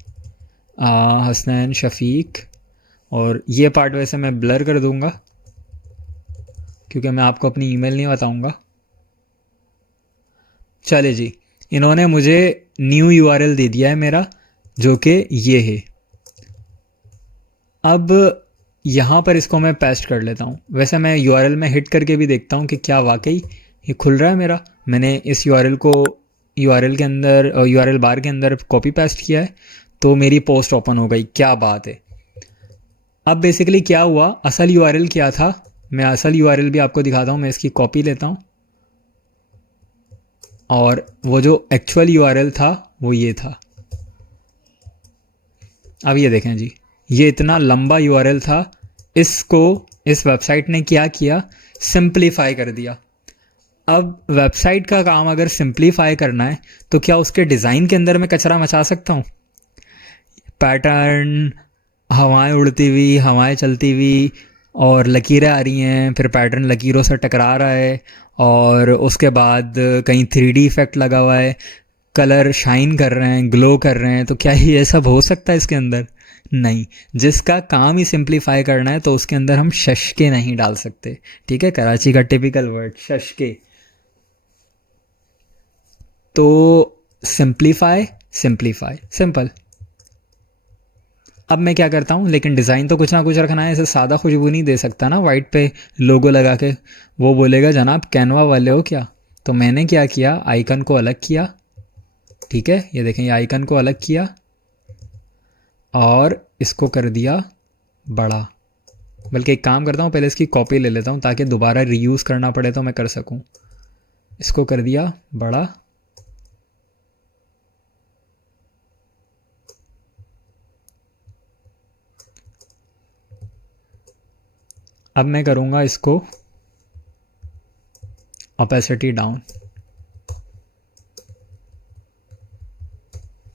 हसनैन शफीक। और ये पार्ट वैसे मैं ब्लर कर दूंगा क्योंकि मैं आपको अपनी ईमेल नहीं बताऊंगा। चले जी, इन्होंने मुझे न्यू यूआरएल दे दिया है मेरा, जो कि ये है। अब यहाँ पर इसको मैं पेस्ट कर लेता हूँ। वैसे मैं यूआरएल में हिट करके भी देखता हूँ कि क्या वाकई ये खुल रहा है मेरा। मैंने इस यूआरएल को यूआरएल के अंदर, यूआरएल बार के अंदर कॉपी पेस्ट किया है, तो मेरी पोस्ट ओपन हो गई। क्या बात है। अब बेसिकली क्या हुआ, असल यूआरएल क्या था, मैं असल यूआरएल भी आपको दिखाता हूँ। मैं इसकी कॉपी लेता हूँ और वो जो एक्चुअल यूआरएल था वो ये था। अब ये देखें जी, ये इतना लंबा यूआरएल था, इसको इस वेबसाइट ने क्या किया, सिंप्लीफाई कर दिया। अब वेबसाइट का काम अगर सिंप्लीफाई करना है तो क्या उसके डिज़ाइन के अंदर मैं कचरा मचा सकता हूँ? पैटर्न, हवाएं उड़ती हुई, हवाएं चलती हुई और लकीरें आ रही हैं, फिर पैटर्न लकीरों से टकरा रहा है और उसके बाद कहीं 3D इफेक्ट लगा हुआ है, कलर शाइन कर रहे हैं, ग्लो कर रहे हैं, तो क्या ये सब हो सकता है इसके अंदर? नहीं। जिसका काम ही सिंप्लीफाई करना है तो उसके अंदर हम शशके नहीं डाल सकते। ठीक है, कराची का टिपिकल वर्ड शशके। तो सिंप्लीफाई, सिंप्लीफाई, सिंपल। अब मैं क्या करता हूँ, लेकिन डिज़ाइन तो कुछ ना कुछ रखना है, ऐसे सादा खुशबू नहीं दे सकता ना वाइट पे लोगो लगा के। वो बोलेगा जनाब कैनवा वाले हो क्या? तो मैंने क्या किया, आइकन को अलग किया। ठीक है, ये देखें, ये आइकन को अलग किया और इसको कर दिया बड़ा। बल्कि एक काम करता हूँ, पहले इसकी कॉपी ले लेता हूँ ताकि दोबारा रीयूज़ करना पड़े तो मैं कर सकूँ। इसको कर दिया बड़ा। अब मैं करूँगा इसको ओपेसिटी डाउन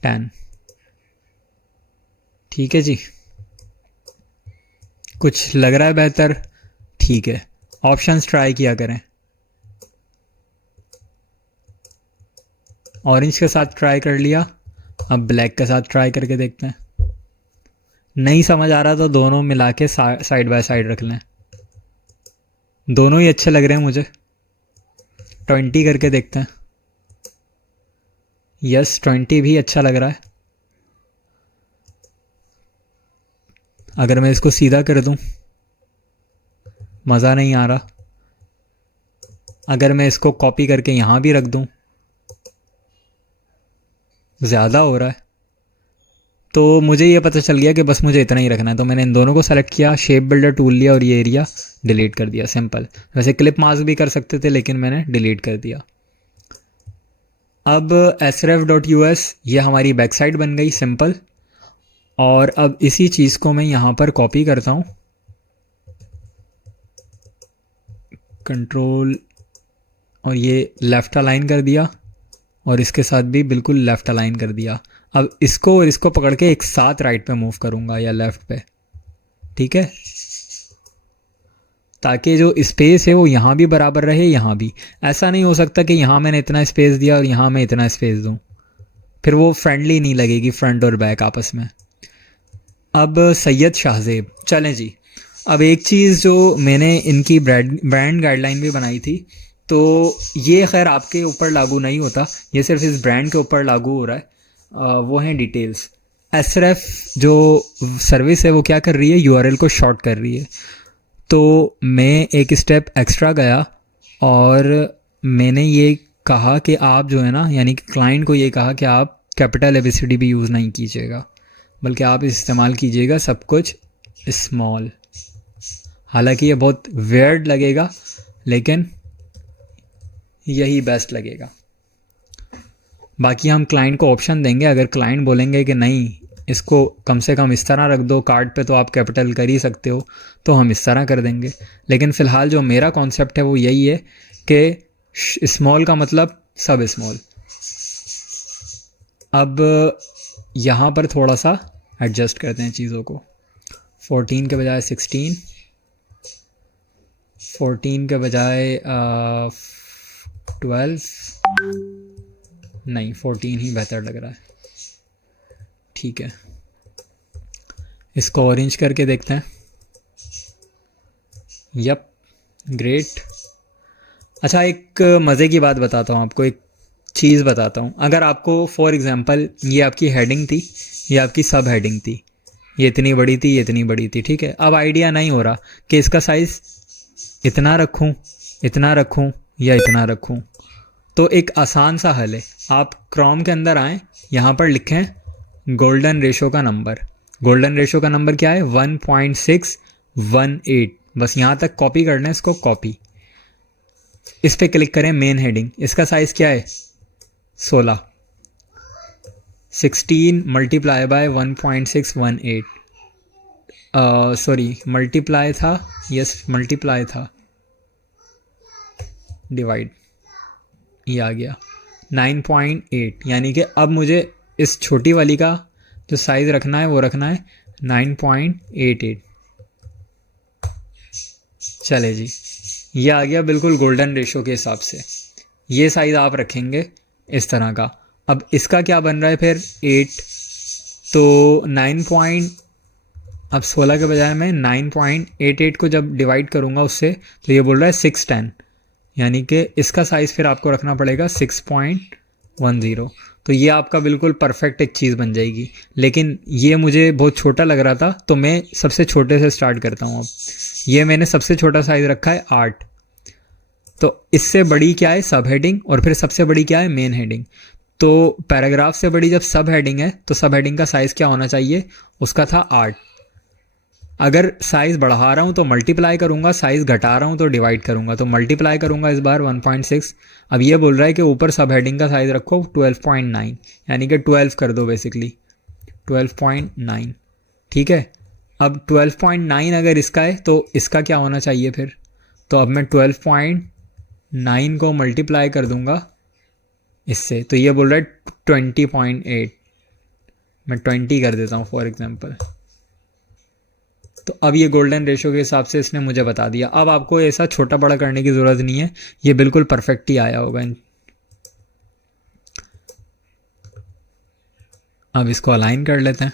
10। ठीक है जी, कुछ लग रहा है बेहतर? ठीक है, ऑप्शंस ट्राई किया करें। ऑरेंज के साथ ट्राई कर लिया, अब ब्लैक के साथ ट्राई करके देखते हैं। नहीं समझ आ रहा तो दोनों मिला के साइड बाय साइड रख लें। दोनों ही अच्छे लग रहे हैं मुझे। 20 करके देखते हैं। यस, 20 भी अच्छा लग रहा है। अगर मैं इसको सीधा कर दूं, मज़ा नहीं आ रहा। अगर मैं इसको कॉपी करके यहाँ भी रख दूं, ज़्यादा हो रहा है। तो मुझे ये पता चल गया कि बस मुझे इतना ही रखना है, तो मैंने इन दोनों को सेलेक्ट किया, शेप बिल्डर टूल लिया और ये एरिया डिलीट कर दिया। सिंपल। वैसे क्लिप मास्क भी कर सकते थे लेकिन मैंने डिलीट कर दिया। अब sref.us ये हमारी बैक साइड बन गई, सिंपल। और अब इसी चीज़ को मैं यहाँ पर कॉपी करता हूँ, कंट्रोल, और ये लेफ़्ट अलाइन कर दिया और इसके साथ भी बिल्कुल लेफ़्ट अलाइन कर दिया। अब इसको और इसको पकड़ के एक साथ राइट पे मूव करूँगा या लेफ़्ट पे। ठीक है, ताकि जो स्पेस है वो यहाँ भी बराबर रहे, यहाँ भी। ऐसा नहीं हो सकता कि यहाँ मैंने इतना स्पेस दिया और यहाँ मैं इतना स्पेस दूँ, फिर वो फ्रेंडली नहीं लगेगी फ्रंट और बैक आपस में। अब सैयद शाहजेब, चलें जी। अब एक चीज़ जो मैंने इनकी ब्रांड गाइडलाइन भी बनाई थी, तो ये खैर आपके ऊपर लागू नहीं होता, ये सिर्फ इस ब्रांड के ऊपर लागू हो रहा है। वो हैं डिटेल्स। sref जो सर्विस है वो क्या कर रही है, यूआरएल को शॉर्ट कर रही है। तो मैं एक स्टेप एक्स्ट्रा गया और मैंने ये कहा कि आप जो है ना, यानी कि क्लाइंट को ये कहा कि आप कैपिटल एबीसीडी भी यूज़ नहीं कीजिएगा, बल्कि आप इस्तेमाल कीजिएगा सब कुछ स्मॉल। हालांकि ये बहुत वियर्ड लगेगा लेकिन यही बेस्ट लगेगा। बाकी हम क्लाइंट को ऑप्शन देंगे, अगर क्लाइंट बोलेंगे कि नहीं इसको कम से कम इस तरह रख दो, कार्ड पे तो आप कैपिटल कर ही सकते हो, तो हम इस तरह कर देंगे। लेकिन फ़िलहाल जो मेरा कॉन्सेप्ट है वो यही है कि स्मॉल का मतलब सब स्मॉल। अब यहाँ पर थोड़ा सा एडजस्ट करते हैं चीज़ों को। 14 के बजाय 16, 14 के बजाय 12, नहीं 14 ही बेहतर लग रहा है। ठीक है, इसको ऑरेंज करके देखते हैं। Yup, great. अच्छा, एक मज़े की बात बताता हूँ आपको, एक चीज़ बताता हूँ। अगर आपको फॉर एग्ज़ाम्पल ये आपकी हेडिंग थी, ये आपकी सब हेडिंग थी, ये इतनी बड़ी थी, ये इतनी बड़ी थी, ठीक है। अब आइडिया नहीं हो रहा कि इसका साइज़ इतना रखूँ, इतना रखूँ या इतना रखूँ, तो एक आसान सा हल है। आप क्रोम के अंदर आएँ, यहाँ पर लिखें गोल्डन रेशो का नंबर। गोल्डन रेशो का नंबर क्या है? 1.618। बस यहाँ तक कॉपी करना है इसको, कॉपी। इस पर क्लिक करें, मेन हेडिंग। इसका साइज़ क्या है? 16। 16 मल्टीप्लाई बाय 1.618, सॉरी मल्टीप्लाई था, यस मल्टीप्लाई था, डिवाइड, ये आ गया 9.8। यानी कि अब मुझे इस छोटी वाली का जो साइज़ रखना है वो रखना है 9.88। चले जी, ये आ गया बिल्कुल गोल्डन रेशो के हिसाब से। ये साइज़ आप रखेंगे इस तरह का। अब इसका क्या बन रहा है फिर? 8, तो 9 अब 16 के बजाय मैं 9.88 को जब डिवाइड करूँगा उससे, तो ये बोल रहा है 610, यानी कि इसका साइज़ फिर आपको रखना पड़ेगा 6.10। तो ये आपका बिल्कुल परफेक्ट एक चीज़ बन जाएगी। लेकिन ये मुझे बहुत छोटा लग रहा था, तो मैं सबसे छोटे से स्टार्ट करता हूँ। अब ये मैंने सबसे छोटा साइज़ रखा है 8। तो इससे बड़ी क्या है? सब हेडिंग, और फिर सबसे बड़ी क्या है? Main heading. तो पैराग्राफ से बड़ी जब सब हेडिंग है, तो सब हेडिंग का साइज़ क्या होना चाहिए? उसका था 8। अगर साइज़ बढ़ा रहा हूँ तो मल्टीप्लाई करूँगा, साइज़ घटा रहा हूँ तो डिवाइड करूँगा। तो मल्टीप्लाई करूँगा इस बार 1.6। अब ये बोल रहा है कि ऊपर सब हेडिंग का साइज़ रखो 12.9, यानी कि 12 कर दो बेसिकली, 12.9। ठीक है, अब 12.9 अगर इसका है तो इसका क्या होना चाहिए फिर? तो अब मैं 12.9 को मल्टीप्लाई कर दूँगा इससे, तो ये बोल रहा है 20.8। मैं 20 कर देता हूँ फॉर एग्जांपल। तो अब ये गोल्डन रेशो के हिसाब से इसने मुझे बता दिया। अब आपको ऐसा छोटा बड़ा करने की ज़रूरत नहीं है, ये बिल्कुल परफेक्ट ही आया होगा। अब इसको अलाइन कर लेते हैं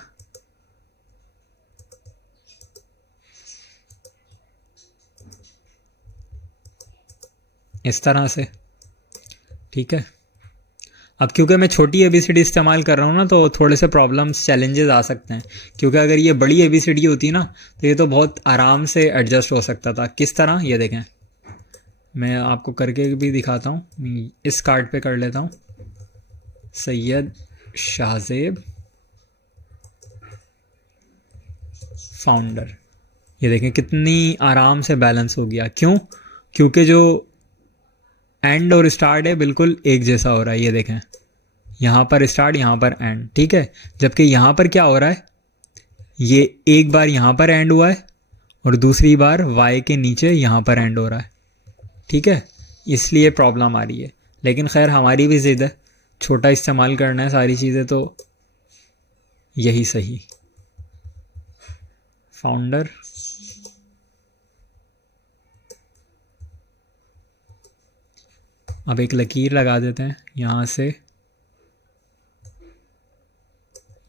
इस तरह से, ठीक है। अब क्योंकि मैं छोटी ABCD इस्तेमाल कर रहा हूँ ना, तो थोड़े से प्रॉब्लम्स, चैलेंजेस आ सकते हैं। क्योंकि अगर ये बड़ी ABCD होती ना, तो ये तो बहुत आराम से एडजस्ट हो सकता था। किस तरह? ये देखें, मैं आपको करके भी दिखाता हूँ। इस कार्ड पे कर लेता हूँ, सैयद शाहजेब फाउंडर। ये देखें कितनी आराम से बैलेंस हो गया। क्यों? क्योंकि जो एंड और स्टार्ट है बिल्कुल एक जैसा हो रहा है। ये देखें, यहाँ पर स्टार्ट, यहाँ पर एंड, ठीक है। जबकि यहाँ पर क्या हो रहा है? ये एक बार यहाँ पर एंड हुआ है और दूसरी बार वाई के नीचे यहाँ पर एंड हो रहा है, ठीक है। इसलिए प्रॉब्लम आ रही है। लेकिन खैर हमारी भी ज़िद है, छोटा इस्तेमाल करना है सारी चीज़ें, तो यही सही। फाउंडर, अब एक लकीर लगा देते हैं यहाँ से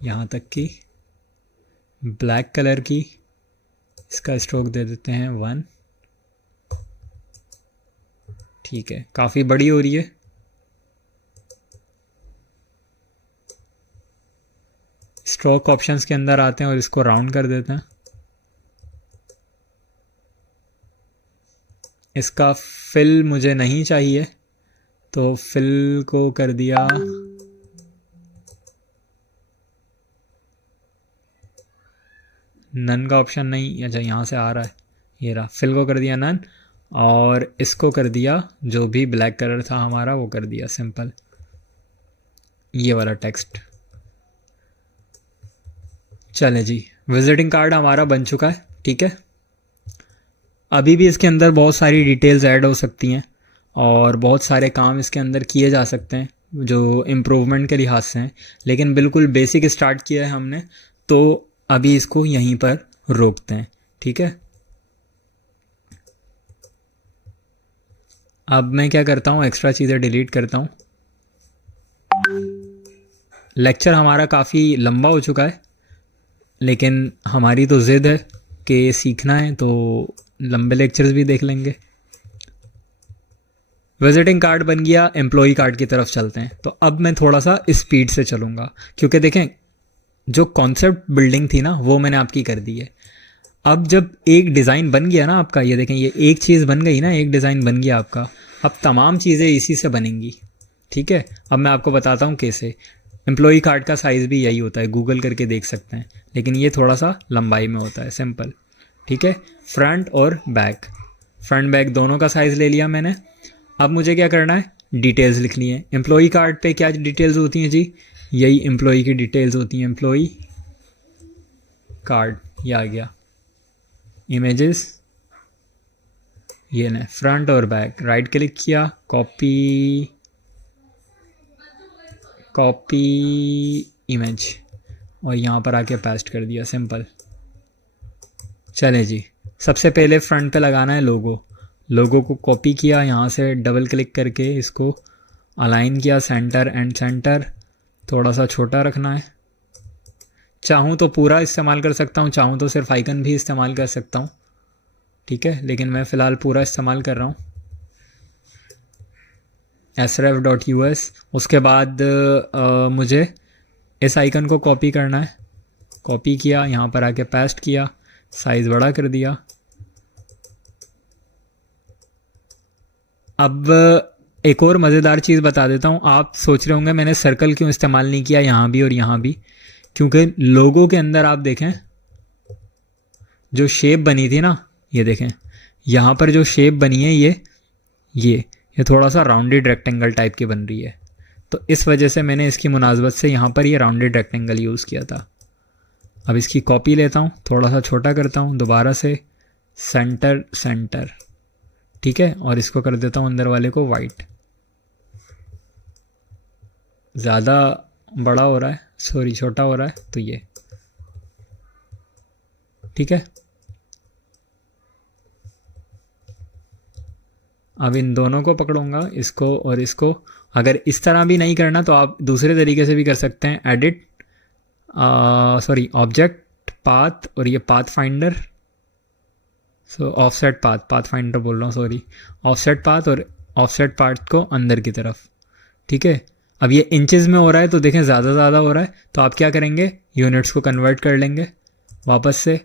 यहाँ तक की, ब्लैक कलर की। इसका स्ट्रोक दे देते हैं 1, ठीक है। काफ़ी बड़ी हो रही है। स्ट्रोक ऑप्शंस के अंदर आते हैं और इसको राउंड कर देते हैं। इसका फिल मुझे नहीं चाहिए, तो फिल को कर दिया नन का ऑप्शन नहीं, अच्छा यहाँ से आ रहा है, ये रहा। फिल को कर दिया नन, और इसको कर दिया जो भी ब्लैक कलर था हमारा वो कर दिया सिंपल, ये वाला टेक्स्ट। चले जी, विजिटिंग कार्ड हमारा बन चुका है, ठीक है। अभी भी इसके अंदर बहुत सारी डिटेल्स ऐड हो सकती हैं और बहुत सारे काम इसके अंदर किए जा सकते हैं। जो इम्प्रूवमेंट के लिहाज से हैं, लेकिन बिल्कुल बेसिक स्टार्ट किया है हमने, तो अभी इसको यहीं पर रोकते हैं। ठीक है, अब मैं क्या करता हूँ, एक्स्ट्रा चीज़ें डिलीट करता हूँ। लेक्चर हमारा काफ़ी लंबा हो चुका है, लेकिन हमारी तो ज़िद है कि सीखना है, तो लंबे लेक्चर्स भी देख लेंगे। विजिटिंग कार्ड बन गया, एम्प्लॉई कार्ड की तरफ चलते हैं। तो अब मैं थोड़ा सा स्पीड से चलूँगा, क्योंकि देखें जो कॉन्सेप्ट बिल्डिंग थी ना वो मैंने आपकी कर दी है। अब जब एक डिज़ाइन बन गया ना आपका, ये देखें ये एक चीज़ बन गई ना, एक डिज़ाइन बन गया आपका, अब तमाम चीज़ें इसी से बनेंगी। ठीक है, अब मैं आपको बताता हूँ कैसे। एम्प्लॉई कार्ड का साइज़ भी यही होता है, गूगल करके देख सकते हैं, लेकिन ये थोड़ा सा लंबाई में होता है, सिंपल। ठीक है, फ्रंट और बैक, फ्रंट बैक दोनों का साइज़ ले लिया मैंने। अब मुझे क्या करना है, डिटेल्स लिखनी है। एम्प्लॉई कार्ड पे क्या डिटेल्स होती हैं जी, यही एम्प्लॉई की डिटेल्स होती हैं, एम्प्लॉई कार्ड, ये आ गया। इमेजेस, ये ना फ्रंट और बैक, राइट क्लिक किया, कॉपी इमेज, और यहाँ पर आके पेस्ट कर दिया, सिंपल। चले जी, सबसे पहले फ्रंट पे लगाना है लोगो को कॉपी किया, यहाँ से डबल क्लिक करके इसको अलाइन किया, सेंटर एंड सेंटर, थोड़ा सा छोटा रखना है। चाहूँ तो पूरा इस्तेमाल कर सकता हूँ, चाहूँ तो सिर्फ आइकन भी इस्तेमाल कर सकता हूँ। ठीक है, लेकिन मैं फ़िलहाल पूरा इस्तेमाल कर रहा हूँ, sref.us। उसके बाद मुझे इस आइकन को कॉपी करना है, कॉपी किया, यहाँ पर आके पेस्ट किया, साइज़ बड़ा कर दिया। अब एक और मज़ेदार चीज़ बता देता हूँ। आप सोच रहे होंगे मैंने सर्कल क्यों इस्तेमाल नहीं किया यहाँ भी और यहाँ भी, क्योंकि लोगों के अंदर आप देखें जो शेप बनी थी ना, ये देखें यहाँ पर जो शेप बनी है ये थोड़ा सा राउंडेड रेक्टेंगल टाइप की बन रही है, तो इस वजह से मैंने इसकी मुनासबत से यहाँ पर ये राउंडेड रेक्टेंगल यूज़ किया था। अब इसकी कॉपी लेता हूँ, थोड़ा सा छोटा करता हूँ, दोबारा से सेंटर। ठीक है, और इसको कर देता हूँ अंदर वाले को वाइट। ज़्यादा बड़ा हो रहा है, सॉरी छोटा हो रहा है, तो ये ठीक है। अब इन दोनों को पकड़ूंगा, इसको और इसको। अगर इस तरह भी नहीं करना तो आप दूसरे तरीके से भी कर सकते हैं, एडिट ऑब्जेक्ट पाथ, और ये path finder, offset path finder बोल रहा हूँ, सॉरी, ऑफसेट पाथ, और ऑफसेट पाथ को अंदर की तरफ। ठीक है, अब ये इंचेस में हो रहा है तो देखें ज़्यादा हो रहा है, तो आप क्या करेंगे, यूनिट्स को कन्वर्ट कर लेंगे वापस से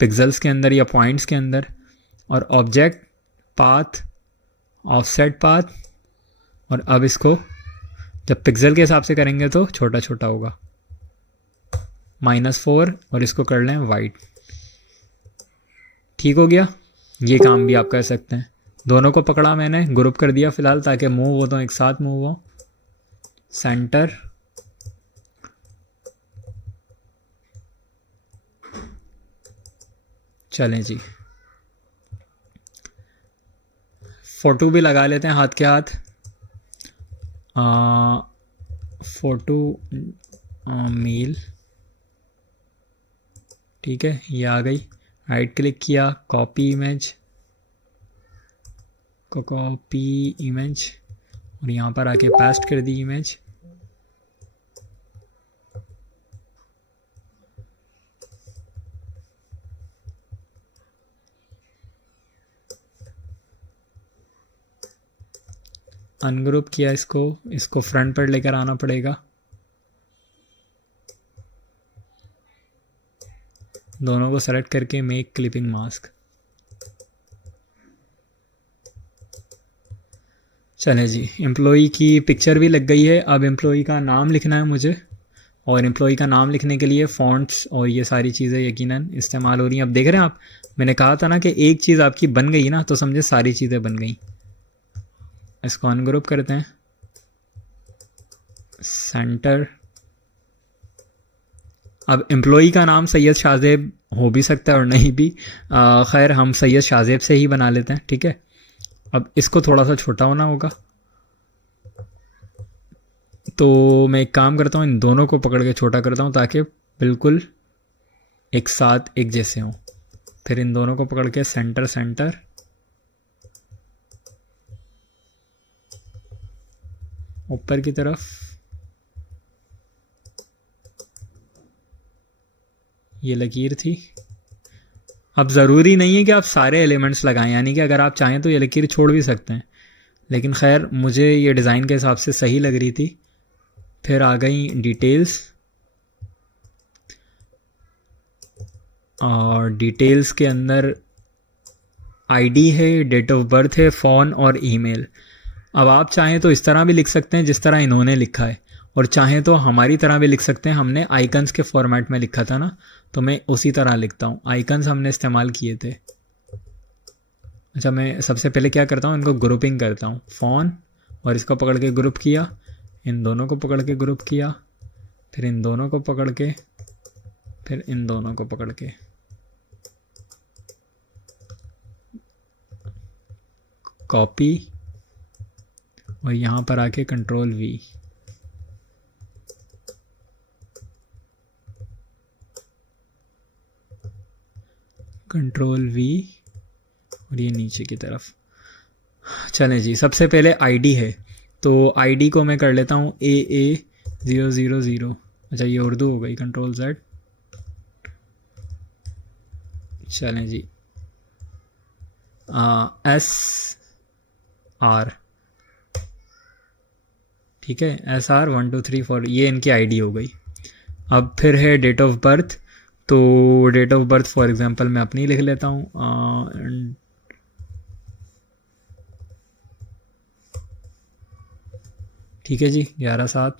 पिक्सल्स के अंदर या पॉइंट्स के अंदर, और ऑब्जेक्ट पाथ ऑफसेट पाथ, और अब इसको जब पिक्सल के हिसाब से करेंगे तो छोटा होगा, -4, और इसको कर लें वाइट। ठीक हो गया, ये काम भी आप कर सकते हैं। दोनों को पकड़ा मैंने, ग्रुप कर दिया फ़िलहाल ताकि मूव हो तो एक साथ मूव हो, सेंटर, चलें जी। फ़ोटो भी लगा लेते हैं हाथ के हाथ, फ़ोटो मेल। ठीक है, ये आ गई, राइट क्लिक किया, कॉपी इमेज, और यहाँ पर आके पेस्ट कर दी इमेज। अनग्रुप किया इसको फ्रंट पर लेकर आना पड़ेगा, दोनों को सेलेक्ट करके मेक क्लिपिंग मास्क। चले जी, एम्प्लॉई की पिक्चर भी लग गई है। अब एम्प्लॉई का नाम लिखना है मुझे, और एम्प्लॉई का नाम लिखने के लिए फ़ॉन्ट्स और ये सारी चीज़ें यकीनन इस्तेमाल हो रही हैं। अब देख रहे हैं आप, मैंने कहा था ना कि एक चीज़ आपकी बन गई ना तो समझे सारी चीज़ें बन गई। इसको अनग्रुप करते हैं, सेंटर। अब एम्प्लॉई का नाम सैयद शाहजेब हो भी सकता है और नहीं भी, खैर हम सैयद शाहजेब से ही बना लेते हैं। ठीक है, अब इसको थोड़ा सा छोटा होना होगा, तो मैं एक काम करता हूँ, इन दोनों को पकड़ के छोटा करता हूँ ताकि बिल्कुल एक साथ एक जैसे हों। फिर इन दोनों को पकड़ के सेंटर सेंटर, ऊपर की तरफ, ये लकीर थी। अब ज़रूरी नहीं है कि आप सारे एलिमेंट्स लगाएं, यानी कि अगर आप चाहें तो ये लकीर छोड़ भी सकते हैं, लेकिन खैर मुझे ये डिज़ाइन के हिसाब से सही लग रही थी। फिर आ गई डिटेल्स, और डिटेल्स के अंदर आईडी है, डेट ऑफ बर्थ है, फ़ोन और ईमेल। अब आप चाहें तो इस तरह भी लिख सकते हैं जिस तरह इन्होंने लिखा है, और चाहें तो हमारी तरह भी लिख सकते हैं। हमने आइकन्स के फॉर्मेट में लिखा था ना, तो मैं उसी तरह लिखता हूँ। आइकन्स हमने इस्तेमाल किए थे। अच्छा, मैं सबसे पहले क्या करता हूँ, इनको ग्रुपिंग करता हूँ। फ़ोन, और इसको पकड़ के ग्रुप किया, इन दोनों को पकड़ के ग्रुप किया, फिर इन दोनों को पकड़ के, फिर इन दोनों को पकड़ के, कॉपी, और यहाँ पर आके कंट्रोल वी। कंट्रोल वी, और ये नीचे की तरफ। चलें जी, सबसे पहले आईडी है, तो आईडी को मैं कर लेता हूँ AA000। अच्छा, ये उर्दू हो गई, कंट्रोल Z। चलें जी, SR, ठीक है, SR 1 2 3 4, ये इनकी आईडी हो गई। अब फिर है डेट ऑफ बर्थ, तो date of birth for example मैं अपनी लिख लेता हूँ, ठीक है जी, 11/7।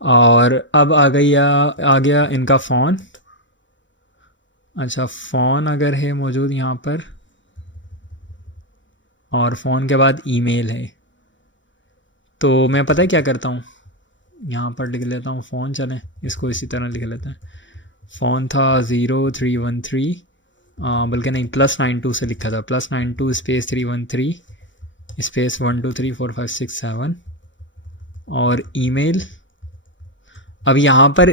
और अब आ गया इनका फ़ोन। अच्छा, फ़ोन अगर है मौजूद यहाँ पर, और फ़ोन के बाद ईमेल है, तो मैं पता है क्या करता हूँ, यहाँ पर लिख लेता हूँ फ़ोन। चलें, इसको इसी तरह लिख लेते हैं। फ़ोन था 0313, बल्कि नहीं, +92 से लिखा था, +92 स्पेस 313 स्पेस 1 2 3 4 5 6 7, और ईमेल। अब यहाँ पर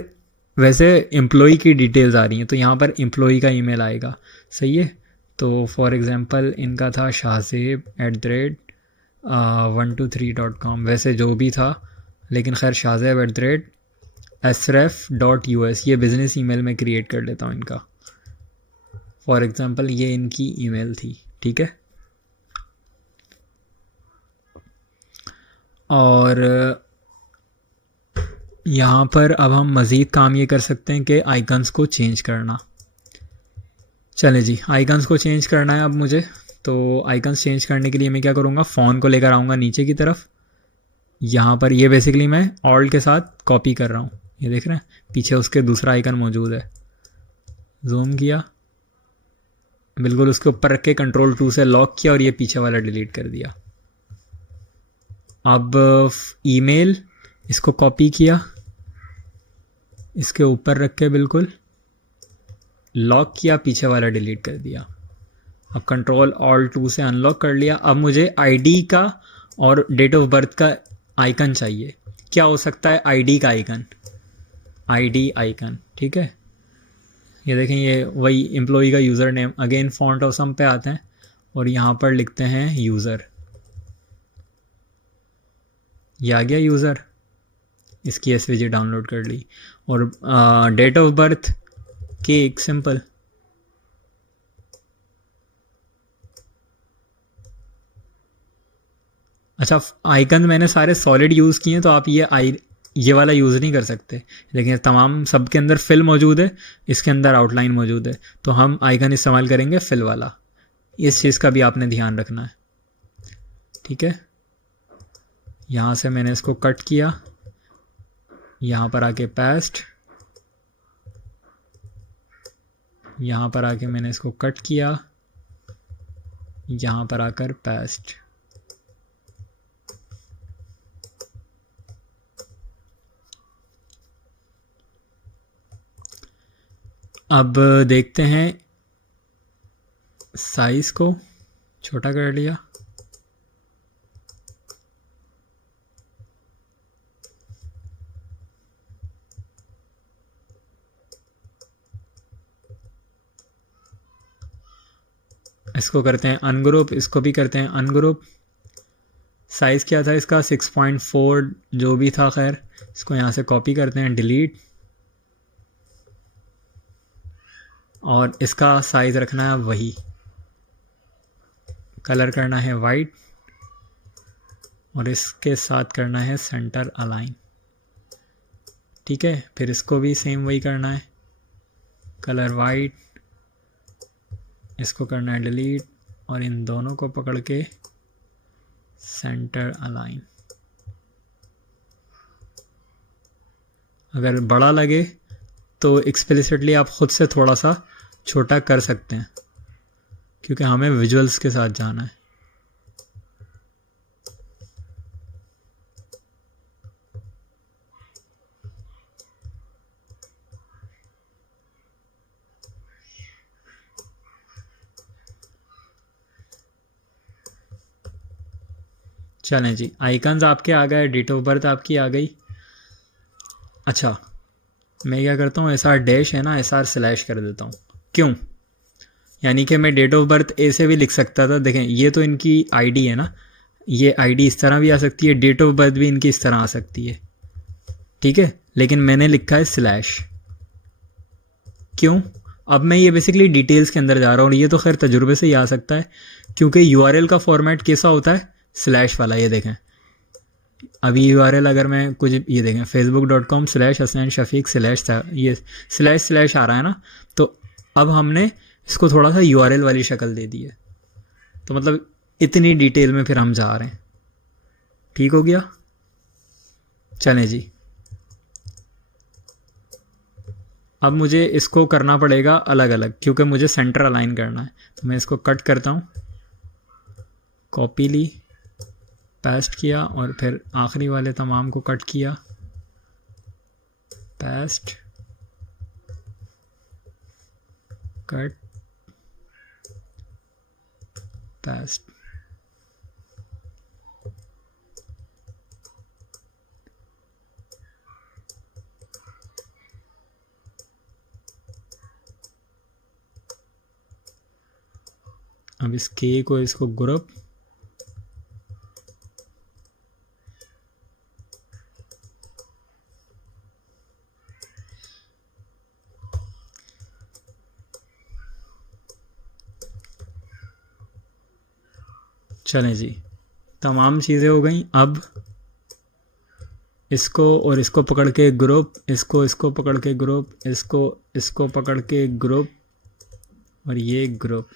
वैसे एम्प्लॉई की डिटेल्स आ रही हैं, तो यहाँ पर एम्प्लॉई का ईमेल आएगा, सही है। तो फॉर एग्ज़ाम्पल इनका था shahzeb@123.com, वैसे जो भी था, लेकिन खैर shahzeb@sref.us, ये बिज़नेस ईमेल में क्रिएट कर लेता हूँ इनका। फॉर एग्ज़ाम्पल ये इनकी ईमेल थी, ठीक है। और यहाँ पर अब हम मज़ीद काम ये कर सकते हैं कि आइकन्स को चेंज करना। चलें जी, आइकन्स को चेंज करना है अब मुझे। तो आइकन्स चेंज करने के लिए मैं क्या करूँगा, फ़ोन को लेकर आऊँगा नीचे की तरफ। यहाँ पर ये बेसिकली मैं ऑल्ट के साथ कॉपी कर रहा हूँ, ये देख रहे हैं, पीछे उसके दूसरा आइकन मौजूद है। जूम किया, बिल्कुल उसके ऊपर रख के कंट्रोल 2 से लॉक किया, और ये पीछे वाला डिलीट कर दिया। अब ईमेल, इसको कॉपी किया, इसके ऊपर रख के बिल्कुल लॉक किया, पीछे वाला डिलीट कर दिया। अब कंट्रोल ऑल्ट 2 से अनलॉक कर लिया। अब मुझे आईडी का और डेट ऑफ बर्थ का आइकन चाहिए। क्या हो सकता है आईडी का आइकन, आईडी आइकन, ठीक है। ये देखें, ये वही एम्प्लॉई का user name, again font awesome पे आते हैं, और यहाँ पर लिखते हैं यूज़र। ये आ गया यूज़र, इसकी एसवीजी डाउनलोड कर ली। और date of birth cake, simple. अच्छा, आइकन मैंने सारे सॉलिड यूज़ किए हैं, तो आप ये वाला यूज़ नहीं कर सकते, लेकिन तमाम सब के अंदर फिल मौजूद है, इसके अंदर आउटलाइन मौजूद है, तो हम आइकन इस्तेमाल करेंगे फिल वाला। इस चीज़ का भी आपने ध्यान रखना है, ठीक है। यहाँ से मैंने इसको कट किया, यहाँ पर आके पेस्ट, यहाँ पर आके मैंने इसको कट किया, यहाँ पर आकर पेस्ट। अब देखते हैं, साइज़ को छोटा कर लिया, इसको करते हैं अनग्रुप, इसको भी करते हैं अनग्रुप। साइज़ क्या था इसका 6.4 जो भी था, खैर इसको यहाँ से कॉपी करते हैं, डिलीट। और इसका साइज़ रखना है वही, कलर करना है वाइट और इसके साथ करना है सेंटर अलाइन। ठीक है, फिर इसको भी सेम वही करना है, कलर वाइट, इसको करना है डिलीट और इन दोनों को पकड़ के सेंटर अलाइन। अगर बड़ा लगे तो एक्सप्लिसिटली आप खुद से थोड़ा सा छोटा कर सकते हैं, क्योंकि हमें विजुअल्स के साथ जाना है। चलें जी, आइकन्स आपके आ गए, डेट ऑफ बर्थ आपकी आ गई। अच्छा, मैं क्या करता हूँ, SR डैश है ना, SR स्लैश कर देता हूँ। क्यों? यानी कि मैं डेट ऑफ बर्थ ए से भी लिख सकता था। देखें, ये तो इनकी आईडी है ना, ये आईडी इस तरह भी आ सकती है, डेट ऑफ बर्थ भी इनकी इस तरह आ सकती है। ठीक है, लेकिन मैंने लिखा है स्लैश। क्यों? अब मैं ये बेसिकली डिटेल्स के अंदर जा रहा हूँ, ये तो खैर तजुर्बे से ही आ सकता है, क्योंकि URL का फॉर्मेट कैसा होता है, स्लैश वाला। ये देखें, अभी URL अगर मैं कुछ, ये देखें facebook.com/हसनैन शफीक स्लैश था, ये स्लैश स्लैश आ रहा है ना, तो अब हमने इसको थोड़ा सा URL वाली शक्ल दे दी है, तो मतलब इतनी डिटेल में फिर हम जा रहे हैं। ठीक हो गया? चलें जी, अब मुझे इसको करना पड़ेगा अलग अलग, क्योंकि मुझे सेंटर अलाइन करना है। तो मैं इसको कट करता हूँ, कॉपी ली, पेस्ट किया और फिर आखिरी वाले तमाम को कट किया, पेस्ट, कट, पेस्ट। अब इस के को, इसको ग्रुप, चलें जी, तमाम चीज़ें हो गई। अब इसको और इसको पकड़ के ग्रुप, इसको पकड़ के ग्रुप, इसको पकड़ के ग्रुप और ये ग्रुप।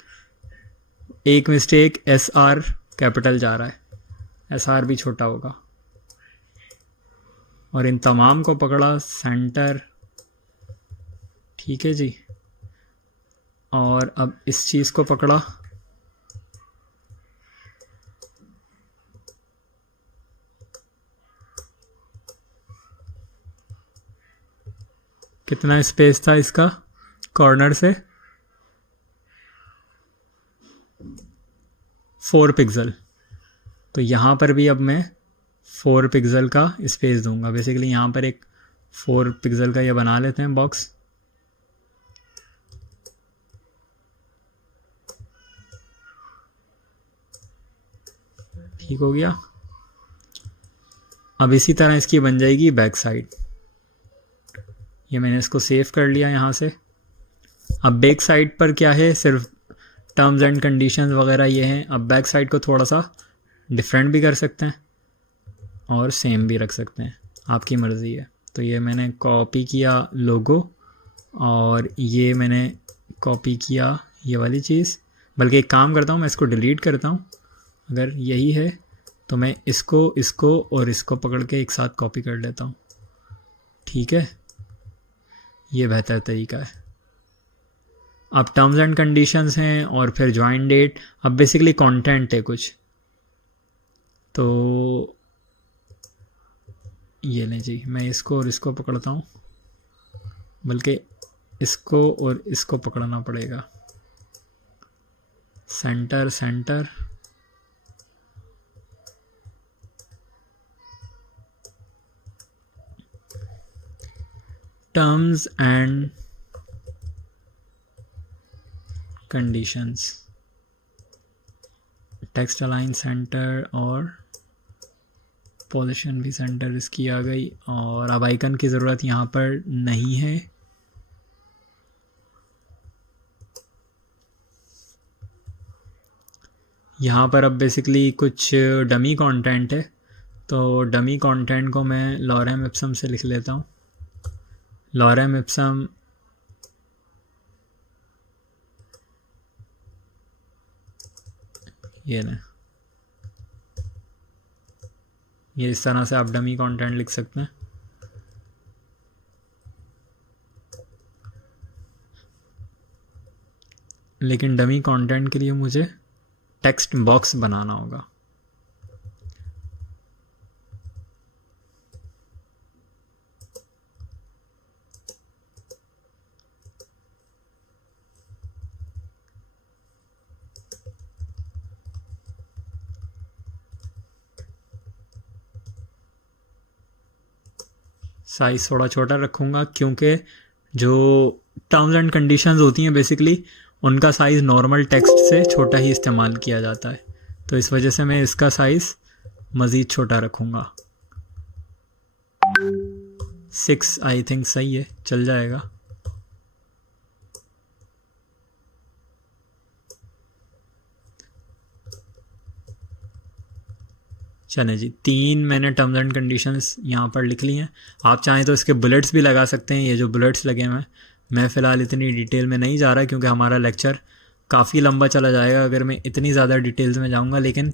एक मिस्टेक, SR कैपिटल जा रहा है, SR भी छोटा होगा। और इन तमाम को पकड़ा, सेंटर। ठीक है जी, और अब इस चीज़ को पकड़ा, कितना स्पेस था इसका कॉर्नर से, 4 पिक्सल। तो यहाँ पर भी अब मैं 4 पिक्सल का स्पेस दूंगा। बेसिकली यहाँ पर एक 4 पिक्सल का ये बना लेते हैं बॉक्स। ठीक हो गया। अब इसी तरह इसकी बन जाएगी बैक साइड। ये मैंने इसको सेव कर लिया यहाँ से। अब बैक साइड पर क्या है, सिर्फ टर्म्स एंड कंडीशंस वगैरह ये हैं। अब बैक साइड को थोड़ा सा डिफरेंट भी कर सकते हैं और सेम भी रख सकते हैं, आपकी मर्ज़ी है। तो ये मैंने कॉपी किया लोगो, और ये मैंने कॉपी किया ये वाली चीज़। बल्कि एक काम करता हूँ, मैं इसको डिलीट करता हूँ। अगर यही है तो मैं इसको और इसको पकड़ के एक साथ कॉपी कर लेता हूँ। ठीक है, ये बेहतर तरीका है। अब टर्म्स एंड कंडीशंस हैं और फिर ज्वाइन डेट। अब बेसिकली कंटेंट है कुछ, तो ये लें जी, मैं इसको और इसको पकड़ता हूँ, बल्कि इसको और इसको पकड़ना पड़ेगा। Centre centre, terms and conditions. Text align centre और पोजीशन भी सेंटर इसकी आ गई। और अब आइकन की ज़रूरत यहाँ पर नहीं है। यहाँ पर अब बेसिकली कुछ डमी कंटेंट है, तो डमी कंटेंट को मैं लॉरेम इप्सम से लिख लेता हूँ। लॉरेम इप्सम ये ना, ये इस तरह से आप डमी कंटेंट लिख सकते हैं। लेकिन डमी कंटेंट के लिए मुझे टेक्स्ट बॉक्स बनाना होगा। साइज़ थोड़ा छोटा रखूँगा क्योंकि जो टर्म्स एंड कंडीशंस होती हैं बेसिकली उनका साइज़ नॉर्मल टेक्स्ट से छोटा ही इस्तेमाल किया जाता है, तो इस वजह से मैं इसका साइज़ मज़ीद छोटा रखूँगा। 6 आई थिंक सही है, चल जाएगा। चले जी, 3 मैंने टर्म्स एंड कंडीशंस यहाँ पर लिख ली हैं। आप चाहें तो इसके बुलेट्स भी लगा सकते हैं, ये जो बुलेट्स लगे हुए हैं। मैं फ़िलहाल इतनी डिटेल में नहीं जा रहा क्योंकि हमारा लेक्चर काफ़ी लंबा चला जाएगा अगर मैं इतनी ज़्यादा डिटेल्स में जाऊँगा, लेकिन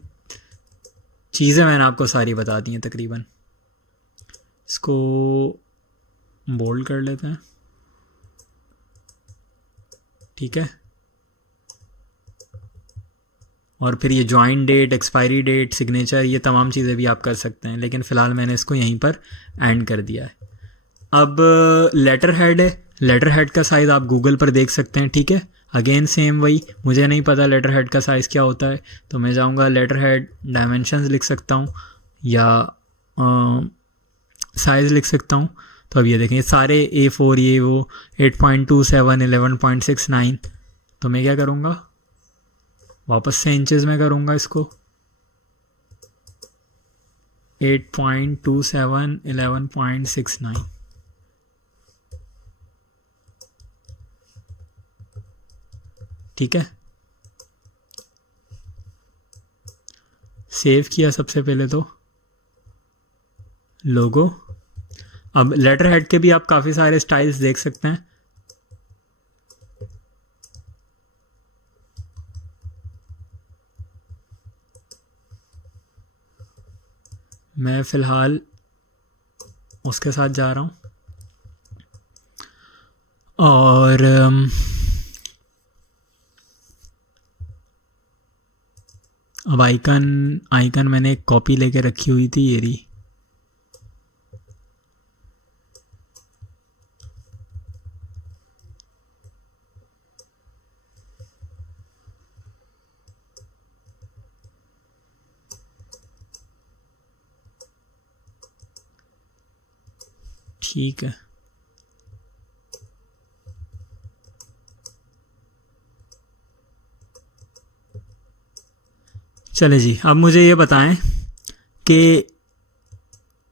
चीज़ें मैंने आपको सारी बता दी हैं तकरीबन। इसको बोल्ड कर लेते हैं, ठीक है। और फिर ये join date, expiry date, signature, ये तमाम चीज़ें भी आप कर सकते हैं, लेकिन फ़िलहाल मैंने इसको यहीं पर एंड कर दिया है। अब लेटर हेड है, लेटर हेड का साइज़ आप गूगल पर देख सकते हैं, ठीक है। अगेन सेम वही, मुझे नहीं पता लेटर हेड का साइज़ क्या होता है, तो मैं जाऊँगा लेटर हेड डायमेंशंस लिख सकता हूँ या साइज़ लिख सकता हूँ। तो अब ये देखें सारे A4 ये वो 8.27, 11.69, तो मैं क्या करूँगा वापस से इंचेस में करूँगा इसको। 8.27, 11.69, ठीक है। सेव किया सबसे पहले तो लोगो। अब लेटर हेड के भी आप काफ़ी सारे स्टाइल्स देख सकते हैं। मैं फ़िलहाल उसके साथ जा रहा हूँ। और अब आइकन मैंने एक कॉपी लेके रखी हुई थी, ये रही। ठीक है, चले जी। अब मुझे ये बताएं कि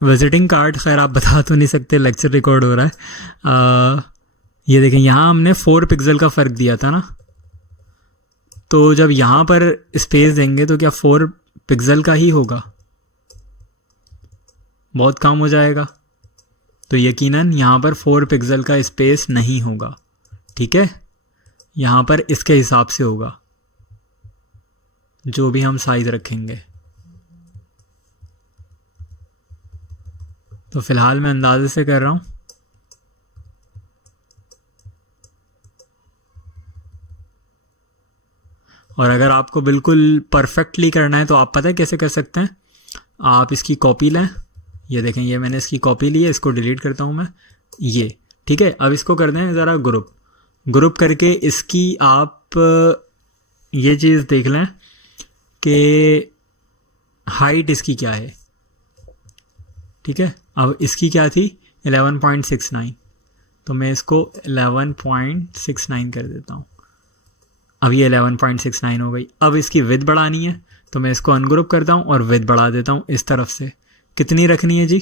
विजिटिंग कार्ड, खैर आप बता तो नहीं सकते, लेक्चर रिकॉर्ड हो रहा है। ये देखें यहाँ हमने 4 पिक्सल का फ़र्क दिया था ना, तो जब यहाँ पर स्पेस देंगे तो क्या 4 पिक्सल का ही होगा? बहुत कम हो जाएगा, तो यकीनन यहाँ पर 4 पिक्सल का स्पेस नहीं होगा, ठीक है। यहाँ पर इसके हिसाब से होगा जो भी हम साइज़ रखेंगे। तो फ़िलहाल मैं अंदाज़े से कर रहा हूँ। और अगर आपको बिल्कुल परफेक्टली करना है तो आप पता है कैसे कर सकते हैं, आप इसकी कॉपी लें। ये देखें, ये मैंने इसकी कॉपी ली है, इसको डिलीट करता हूँ मैं, ये ठीक है। अब इसको कर दें ज़रा ग्रुप करके इसकी आप ये चीज़ देख लें कि हाइट इसकी क्या है, ठीक है। अब इसकी क्या थी 11.69, तो मैं इसको 11.69 कर देता हूँ। अब ये 11.69 हो गई। अब इसकी विड्थ बढ़ानी है, तो मैं इसको अनग्रुप करता हूँ और विड्थ बढ़ा देता हूँ इस तरफ से। कितनी रखनी है जी?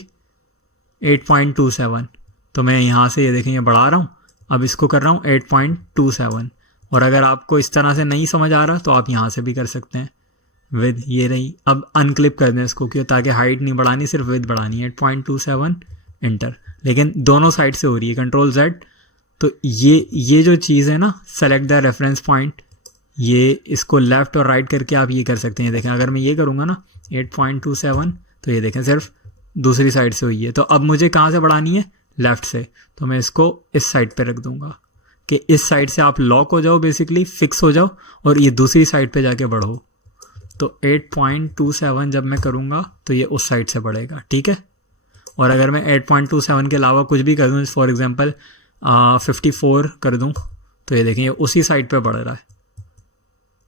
8.27। तो मैं यहाँ से ये देखें ये बढ़ा रहा हूँ, अब इसको कर रहा हूँ 8.27। और अगर आपको इस तरह से नहीं समझ आ रहा तो आप यहाँ से भी कर सकते हैं। विद ये रही, अब अनक्लिप कर दें इसको क्यों, ताकि हाइट नहीं बढ़ानी, सिर्फ विद बढ़ानी है। 8.27 इंटर, लेकिन दोनों साइड से हो रही है, कंट्रोल Z। तो ये जो चीज़ है ना, सेलेक्ट द रेफरेंस पॉइंट, ये इसको लेफ़्ट और राइट करके आप ये कर सकते हैं। देखें अगर मैं ये करूँगा ना 8.27, तो ये देखें सिर्फ दूसरी साइड से हुई है। तो अब मुझे कहाँ से बढ़ानी है? लेफ़्ट से। तो मैं इसको इस साइड पे रख दूँगा कि इस साइड से आप लॉक हो जाओ, बेसिकली फिक्स हो जाओ, और ये दूसरी साइड पे जाके बढ़ो। तो 8.27 जब मैं करूँगा तो ये उस साइड से बढ़ेगा, ठीक है। और अगर मैं 8.27 के अलावा कुछ भी कर दूँ, फॉर एग्जांपल 54 कर दूँ, तो ये देखें ये उसी साइड पे बढ़ रहा है।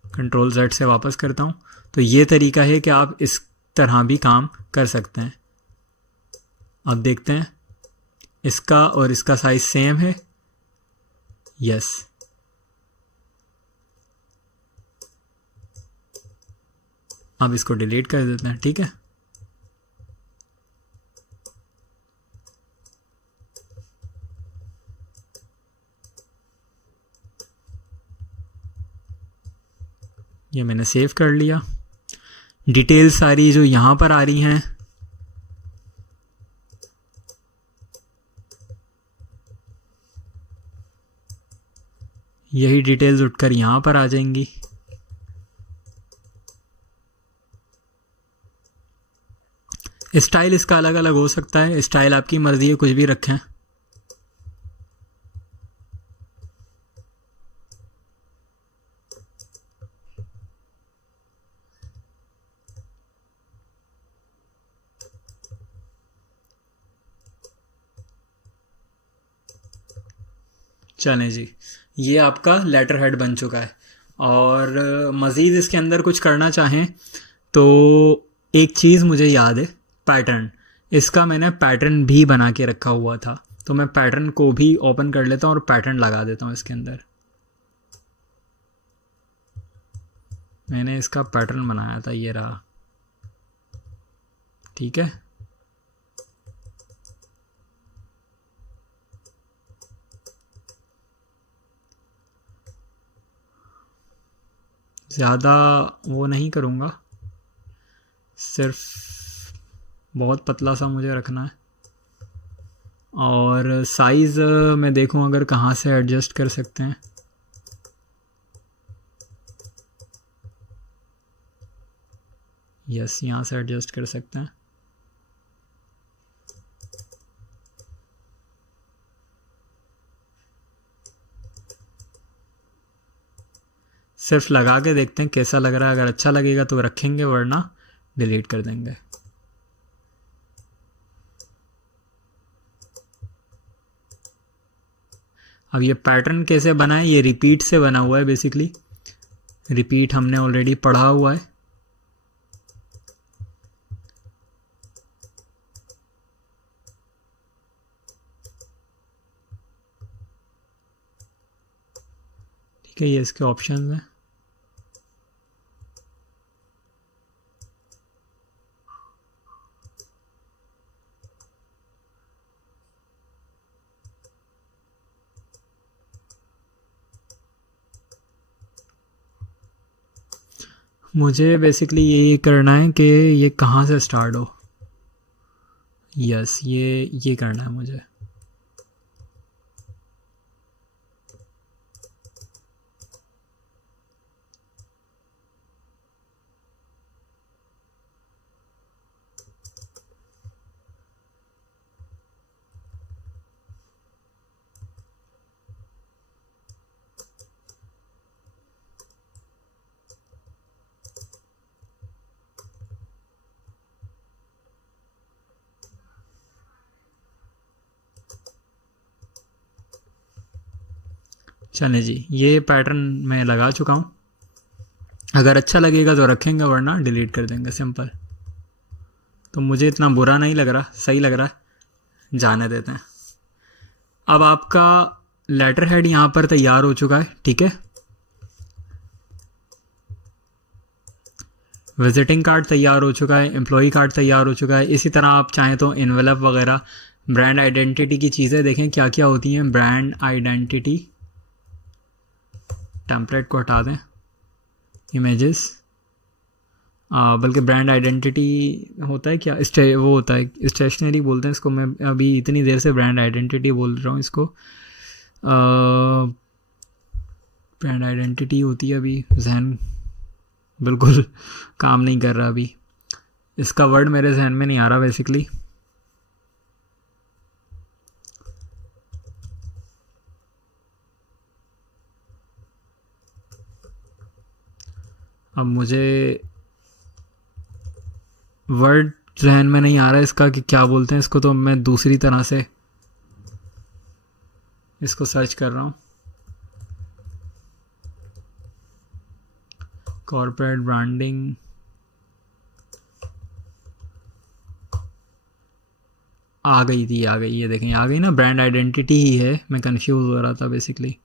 कंट्रोल Z से वापस करता हूँ। तो ये तरीका है कि आप इस तरह भी काम कर सकते हैं। अब देखते हैं इसका और इसका साइज सेम है, यस। अब इसको डिलीट कर देते हैं, ठीक है। ये मैंने सेव कर लिया। डिटेल सारी जो यहाँ पर आ रही हैं, यही डिटेल्स उठकर यहाँ पर आ जाएंगी। स्टाइल इसका अलग अलग हो सकता है, स्टाइल आपकी मर्जी है, कुछ भी रखें। चलें जी, ये आपका लेटर हेड बन चुका है। और मज़ीद इसके अंदर कुछ करना चाहें तो एक चीज़ मुझे याद है, पैटर्न। इसका मैंने पैटर्न भी बना के रखा हुआ था, तो मैं पैटर्न को भी ओपन कर लेता हूँ और पैटर्न लगा देता हूँ इसके अंदर। मैंने इसका पैटर्न बनाया था, ये रहा, ठीक है। ज़्यादा वो नहीं करूँगा, सिर्फ बहुत पतला सा मुझे रखना है। और साइज़ मैं देखूँ अगर कहाँ से एडजस्ट कर सकते हैं। यस, यहाँ से एडजस्ट कर सकते हैं। सिर्फ लगा के देखते हैं कैसा लग रहा है, अगर अच्छा लगेगा तो रखेंगे, वरना डिलीट कर देंगे। अब ये पैटर्न कैसे बना है, ये रिपीट से बना हुआ है। बेसिकली रिपीट हमने ऑलरेडी पढ़ा हुआ है। ठीक है, ये इसके ऑप्शंस हैं। मुझे बेसिकली ये करना है कि ये कहाँ से स्टार्ट हो। यस, ये करना है मुझे। चले जी, ये पैटर्न मैं लगा चुका हूँ। अगर अच्छा लगेगा तो रखेंगे, वरना डिलीट कर देंगे, सिंपल। तो मुझे इतना बुरा नहीं लग रहा, सही लग रहा है, जाने देते हैं। अब आपका लेटर हेड यहाँ पर तैयार हो चुका है, ठीक है। विजिटिंग कार्ड तैयार हो चुका है, एम्प्लॉई कार्ड तैयार हो चुका है। इसी तरह आप चाहें तो इन्वेलप वगैरह, ब्रांड आइडेंटिटी की चीज़ें देखें क्या क्या होती हैं। ब्रांड आइडेंटिटी टेम्पलेट को हटा दें, इमेजेस, बल्कि ब्रांड आइडेंटिटी होता है क्या, वो होता है स्टेशनरी बोलते हैं इसको। मैं अभी इतनी देर से ब्रांड आइडेंटिटी बोल रहा हूँ इसको। ब्रांड आइडेंटिटी होती है, अभी जहन बिल्कुल काम नहीं कर रहा अभी, इसका वर्ड मेरे जहन में नहीं आ रहा बेसिकली। अब मुझे वर्ड जहन में नहीं आ रहा इसका कि क्या बोलते हैं इसको, तो मैं दूसरी तरह से इसको सर्च कर रहा हूँ। कॉर्पोरेट ब्रांडिंग, आ गई थी, आ गई, ये देखें आ गई ना, ब्रांड आइडेंटिटी ही है। मैं कंफ्यूज हो रहा था बेसिकली।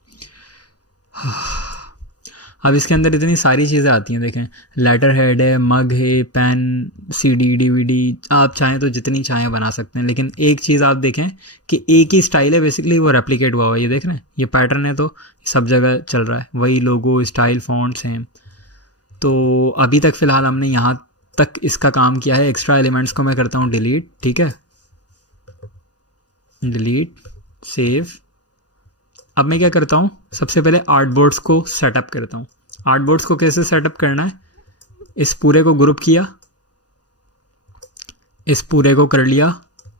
अब इसके अंदर इतनी सारी चीज़ें आती हैं, देखें लेटर हेड है, मग है, पेन, सीडी, डीवीडी, आप चाहें तो जितनी चाहें बना सकते हैं। लेकिन एक चीज़ आप देखें कि एक ही स्टाइल है बेसिकली, वो रेप्लिकेट हुआ हुआ है। ये देख रहे हैं, ये पैटर्न है तो सब जगह चल रहा है, वही लोगो, स्टाइल, फॉन्ट सेम। तो अभी तक फ़िलहाल हमने यहाँ तक इसका काम किया है। एक्स्ट्रा एलिमेंट्स को मैं करता हूँ डिलीट, ठीक है, डिलीट, सेव। अब मैं क्या करता हूँ, सबसे पहले आर्टबोर्ड्स को सेटअप करता हूँ। आर्टबोर्ड्स को कैसे सेटअप करना है, इस पूरे को ग्रुप किया, इस पूरे को कर लिया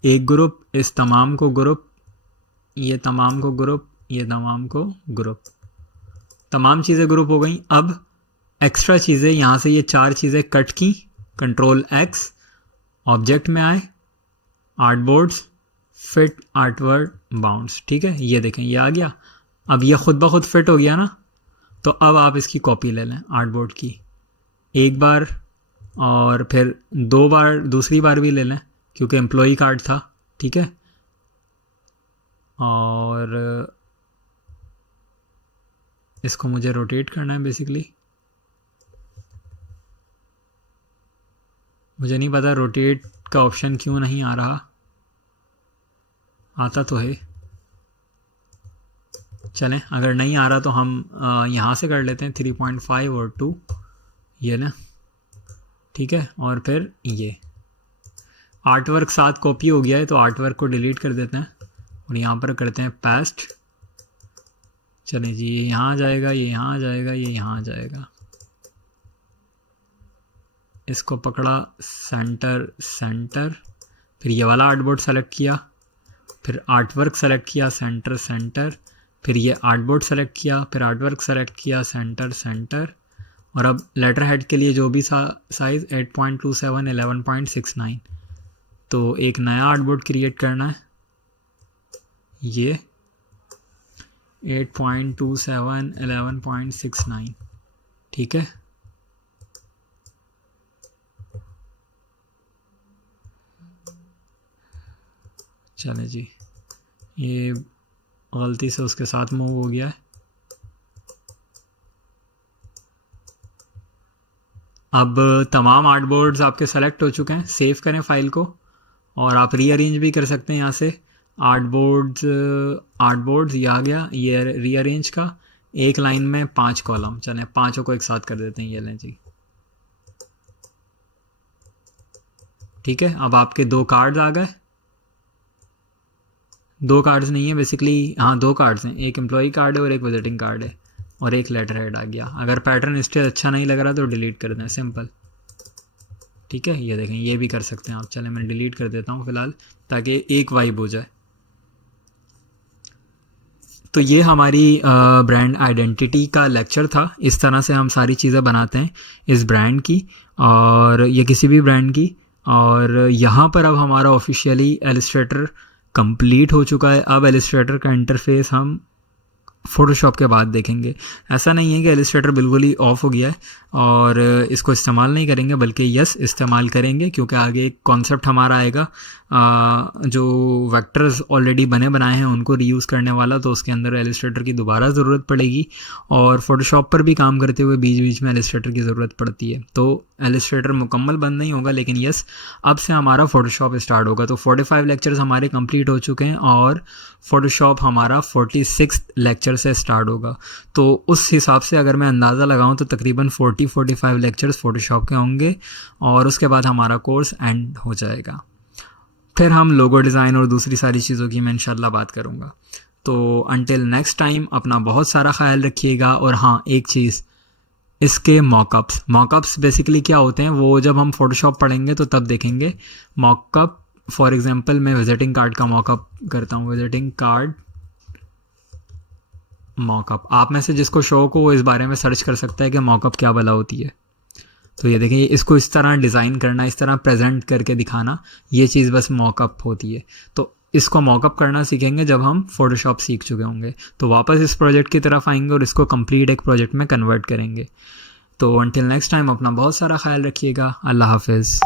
एक ग्रुप, इस तमाम को ग्रुप, ये तमाम को ग्रुप, ये तमाम को ग्रुप, तमाम चीज़ें ग्रुप हो गई। अब एक्स्ट्रा चीज़ें यहाँ से ये चार चीज़ें कट की, कंट्रोल एक्स, ऑब्जेक्ट में आए, आर्टबोर्ड्स, फिट, आर्टवर्ड, बाउंड्स, ठीक है। ये देखें ये आ गया। अब ये खुद ब खुद फिट हो गया ना, तो अब आप इसकी कॉपी ले लें आर्टबोर्ड की, एक बार और फिर दो बार, दूसरी बार भी ले लें क्योंकि एम्प्लॉई कार्ड था, ठीक है। और इसको मुझे रोटेट करना है बेसिकली। मुझे नहीं पता रोटेट का ऑप्शन क्यों नहीं आ रहा, आता तो है। चलें, अगर नहीं आ रहा तो हम यहाँ से कर लेते हैं 3.5 और 2, ये ना, ठीक है। और फिर ये आर्टवर्क साथ कॉपी हो गया है, तो आर्टवर्क को डिलीट कर देते हैं और यहाँ पर करते हैं पेस्ट। चलें जी, ये यहाँ आ जाएगा, ये यहाँ आ जाएगा, ये यहाँ आ जाएगा। इसको पकड़ा, सेंटर सेंटर, फिर ये वाला आर्टबोर्ड सेलेक्ट किया, फिर आर्टवर्क सेलेक्ट किया, सेंटर सेंटर, फिर ये आर्टबोर्ड सेलेक्ट किया, फिर आर्टवर्क सेलेक्ट किया, सेंटर सेंटर। और अब लेटर हेड के लिए जो भी साइज़ 8.27, 11.69, तो एक नया आर्टबोर्ड क्रिएट करना है, ये 8.27, 11.69, ठीक है। चले जी, ये गलती से उसके साथ मूव हो गया है। अब तमाम आर्टबोर्ड्स आपके सेलेक्ट हो चुके हैं। सेव करें फाइल को और आप रीअरेंज भी कर सकते हैं यहाँ से। आर्टबोर्ड्स ये आ गया, ये रीअरेंज का, एक लाइन में 5 कॉलम। चलें पांचों को एक साथ कर देते हैं, ये लें जी, ठीक है। अब आपके 2 कार्ड्स आ गए, 2 कार्ड्स नहीं है बेसिकली, हाँ 2 कार्ड्स हैं, एक एम्प्लॉई कार्ड है और एक विजिटिंग कार्ड है, और एक लेटर हेड आ गया। अगर पैटर्न स्टाइल अच्छा नहीं लग रहा तो डिलीट कर दें, सिंपल, ठीक है। ये देखें, ये भी कर सकते हैं आप। चलें मैं डिलीट कर देता हूँ फ़िलहाल, ताकि एक वाइब हो जाए। तो ये हमारी ब्रांड आइडेंटिटी का लेक्चर था। इस तरह से हम सारी चीज़ें बनाते हैं इस ब्रांड की, और ये किसी भी ब्रांड की। और यहाँ पर अब हमारा ऑफिशियली इलस्ट्रेटर कंप्लीट हो चुका है। अब इलस्ट्रेटर का इंटरफेस हम फ़ोटोशॉप के बाद देखेंगे। ऐसा नहीं है कि इलस्ट्रेटर बिल्कुल ही ऑफ हो गया है और इसको इस्तेमाल नहीं करेंगे, बल्कि यस इस्तेमाल करेंगे, क्योंकि आगे एक कॉन्सेप्ट हमारा आएगा जो वेक्टर्स ऑलरेडी बने बनाए हैं उनको रीयूज़ करने वाला, तो उसके अंदर इलस्ट्रेटर की दोबारा ज़रूरत पड़ेगी। और फ़ोटोशॉप पर भी काम करते हुए बीच बीच में इलस्ट्रेटर की ज़रूरत पड़ती है, तो इलस्ट्रेटर मुकम्मल बंद नहीं होगा, लेकिन यस अब से हमारा फ़ोटोशॉप स्टार्ट होगा। तो 45 लेक्चर्स हमारे कंप्लीट हो चुके हैं और फ़ोटोशॉप हमारा 46 लेक्चर से स्टार्ट होगा। तो उस हिसाब से अगर मैं अंदाज़ा लगाऊं तो तकरीबन 45 लेक्चर्स फ़ोटोशॉप के होंगे और उसके बाद हमारा कोर्स एंड हो जाएगा। फिर हम लोगो डिज़ाइन और दूसरी सारी चीज़ों की मैं इंशाल्लाह बात करूँगा। तो अंटिल नेक्स्ट टाइम अपना बहुत सारा ख्याल रखिएगा। और हाँ, एक चीज़, इसके मॉकअप्स बेसिकली क्या होते हैं वो जब हम फ़ोटोशॉप पढ़ेंगे तो तब देखेंगे। मॉकअप फॉर एग्ज़ाम्पल मैं विज़िटिंग कार्ड का मॉकअप करता हूँ, विज़िटिंग कार्ड मॉकअप। आप में से जिसको शौक हो वो इस बारे में सर्च कर सकता है कि मॉकअप क्या भला होती है। तो ये देखें, इसको इस तरह डिज़ाइन करना, इस तरह प्रेजेंट करके दिखाना, ये चीज़ बस मॉकअप होती है। तो इसको मॉकअप करना सीखेंगे जब हम फ़ोटोशॉप सीख चुके होंगे, तो वापस इस प्रोजेक्ट की तरफ आएंगे और इसको कंप्लीट एक प्रोजेक्ट में कन्वर्ट करेंगे। तो अंटिल नेक्स्ट टाइम अपना बहुत सारा ख्याल रखिएगा। अल्लाह हाफिज़।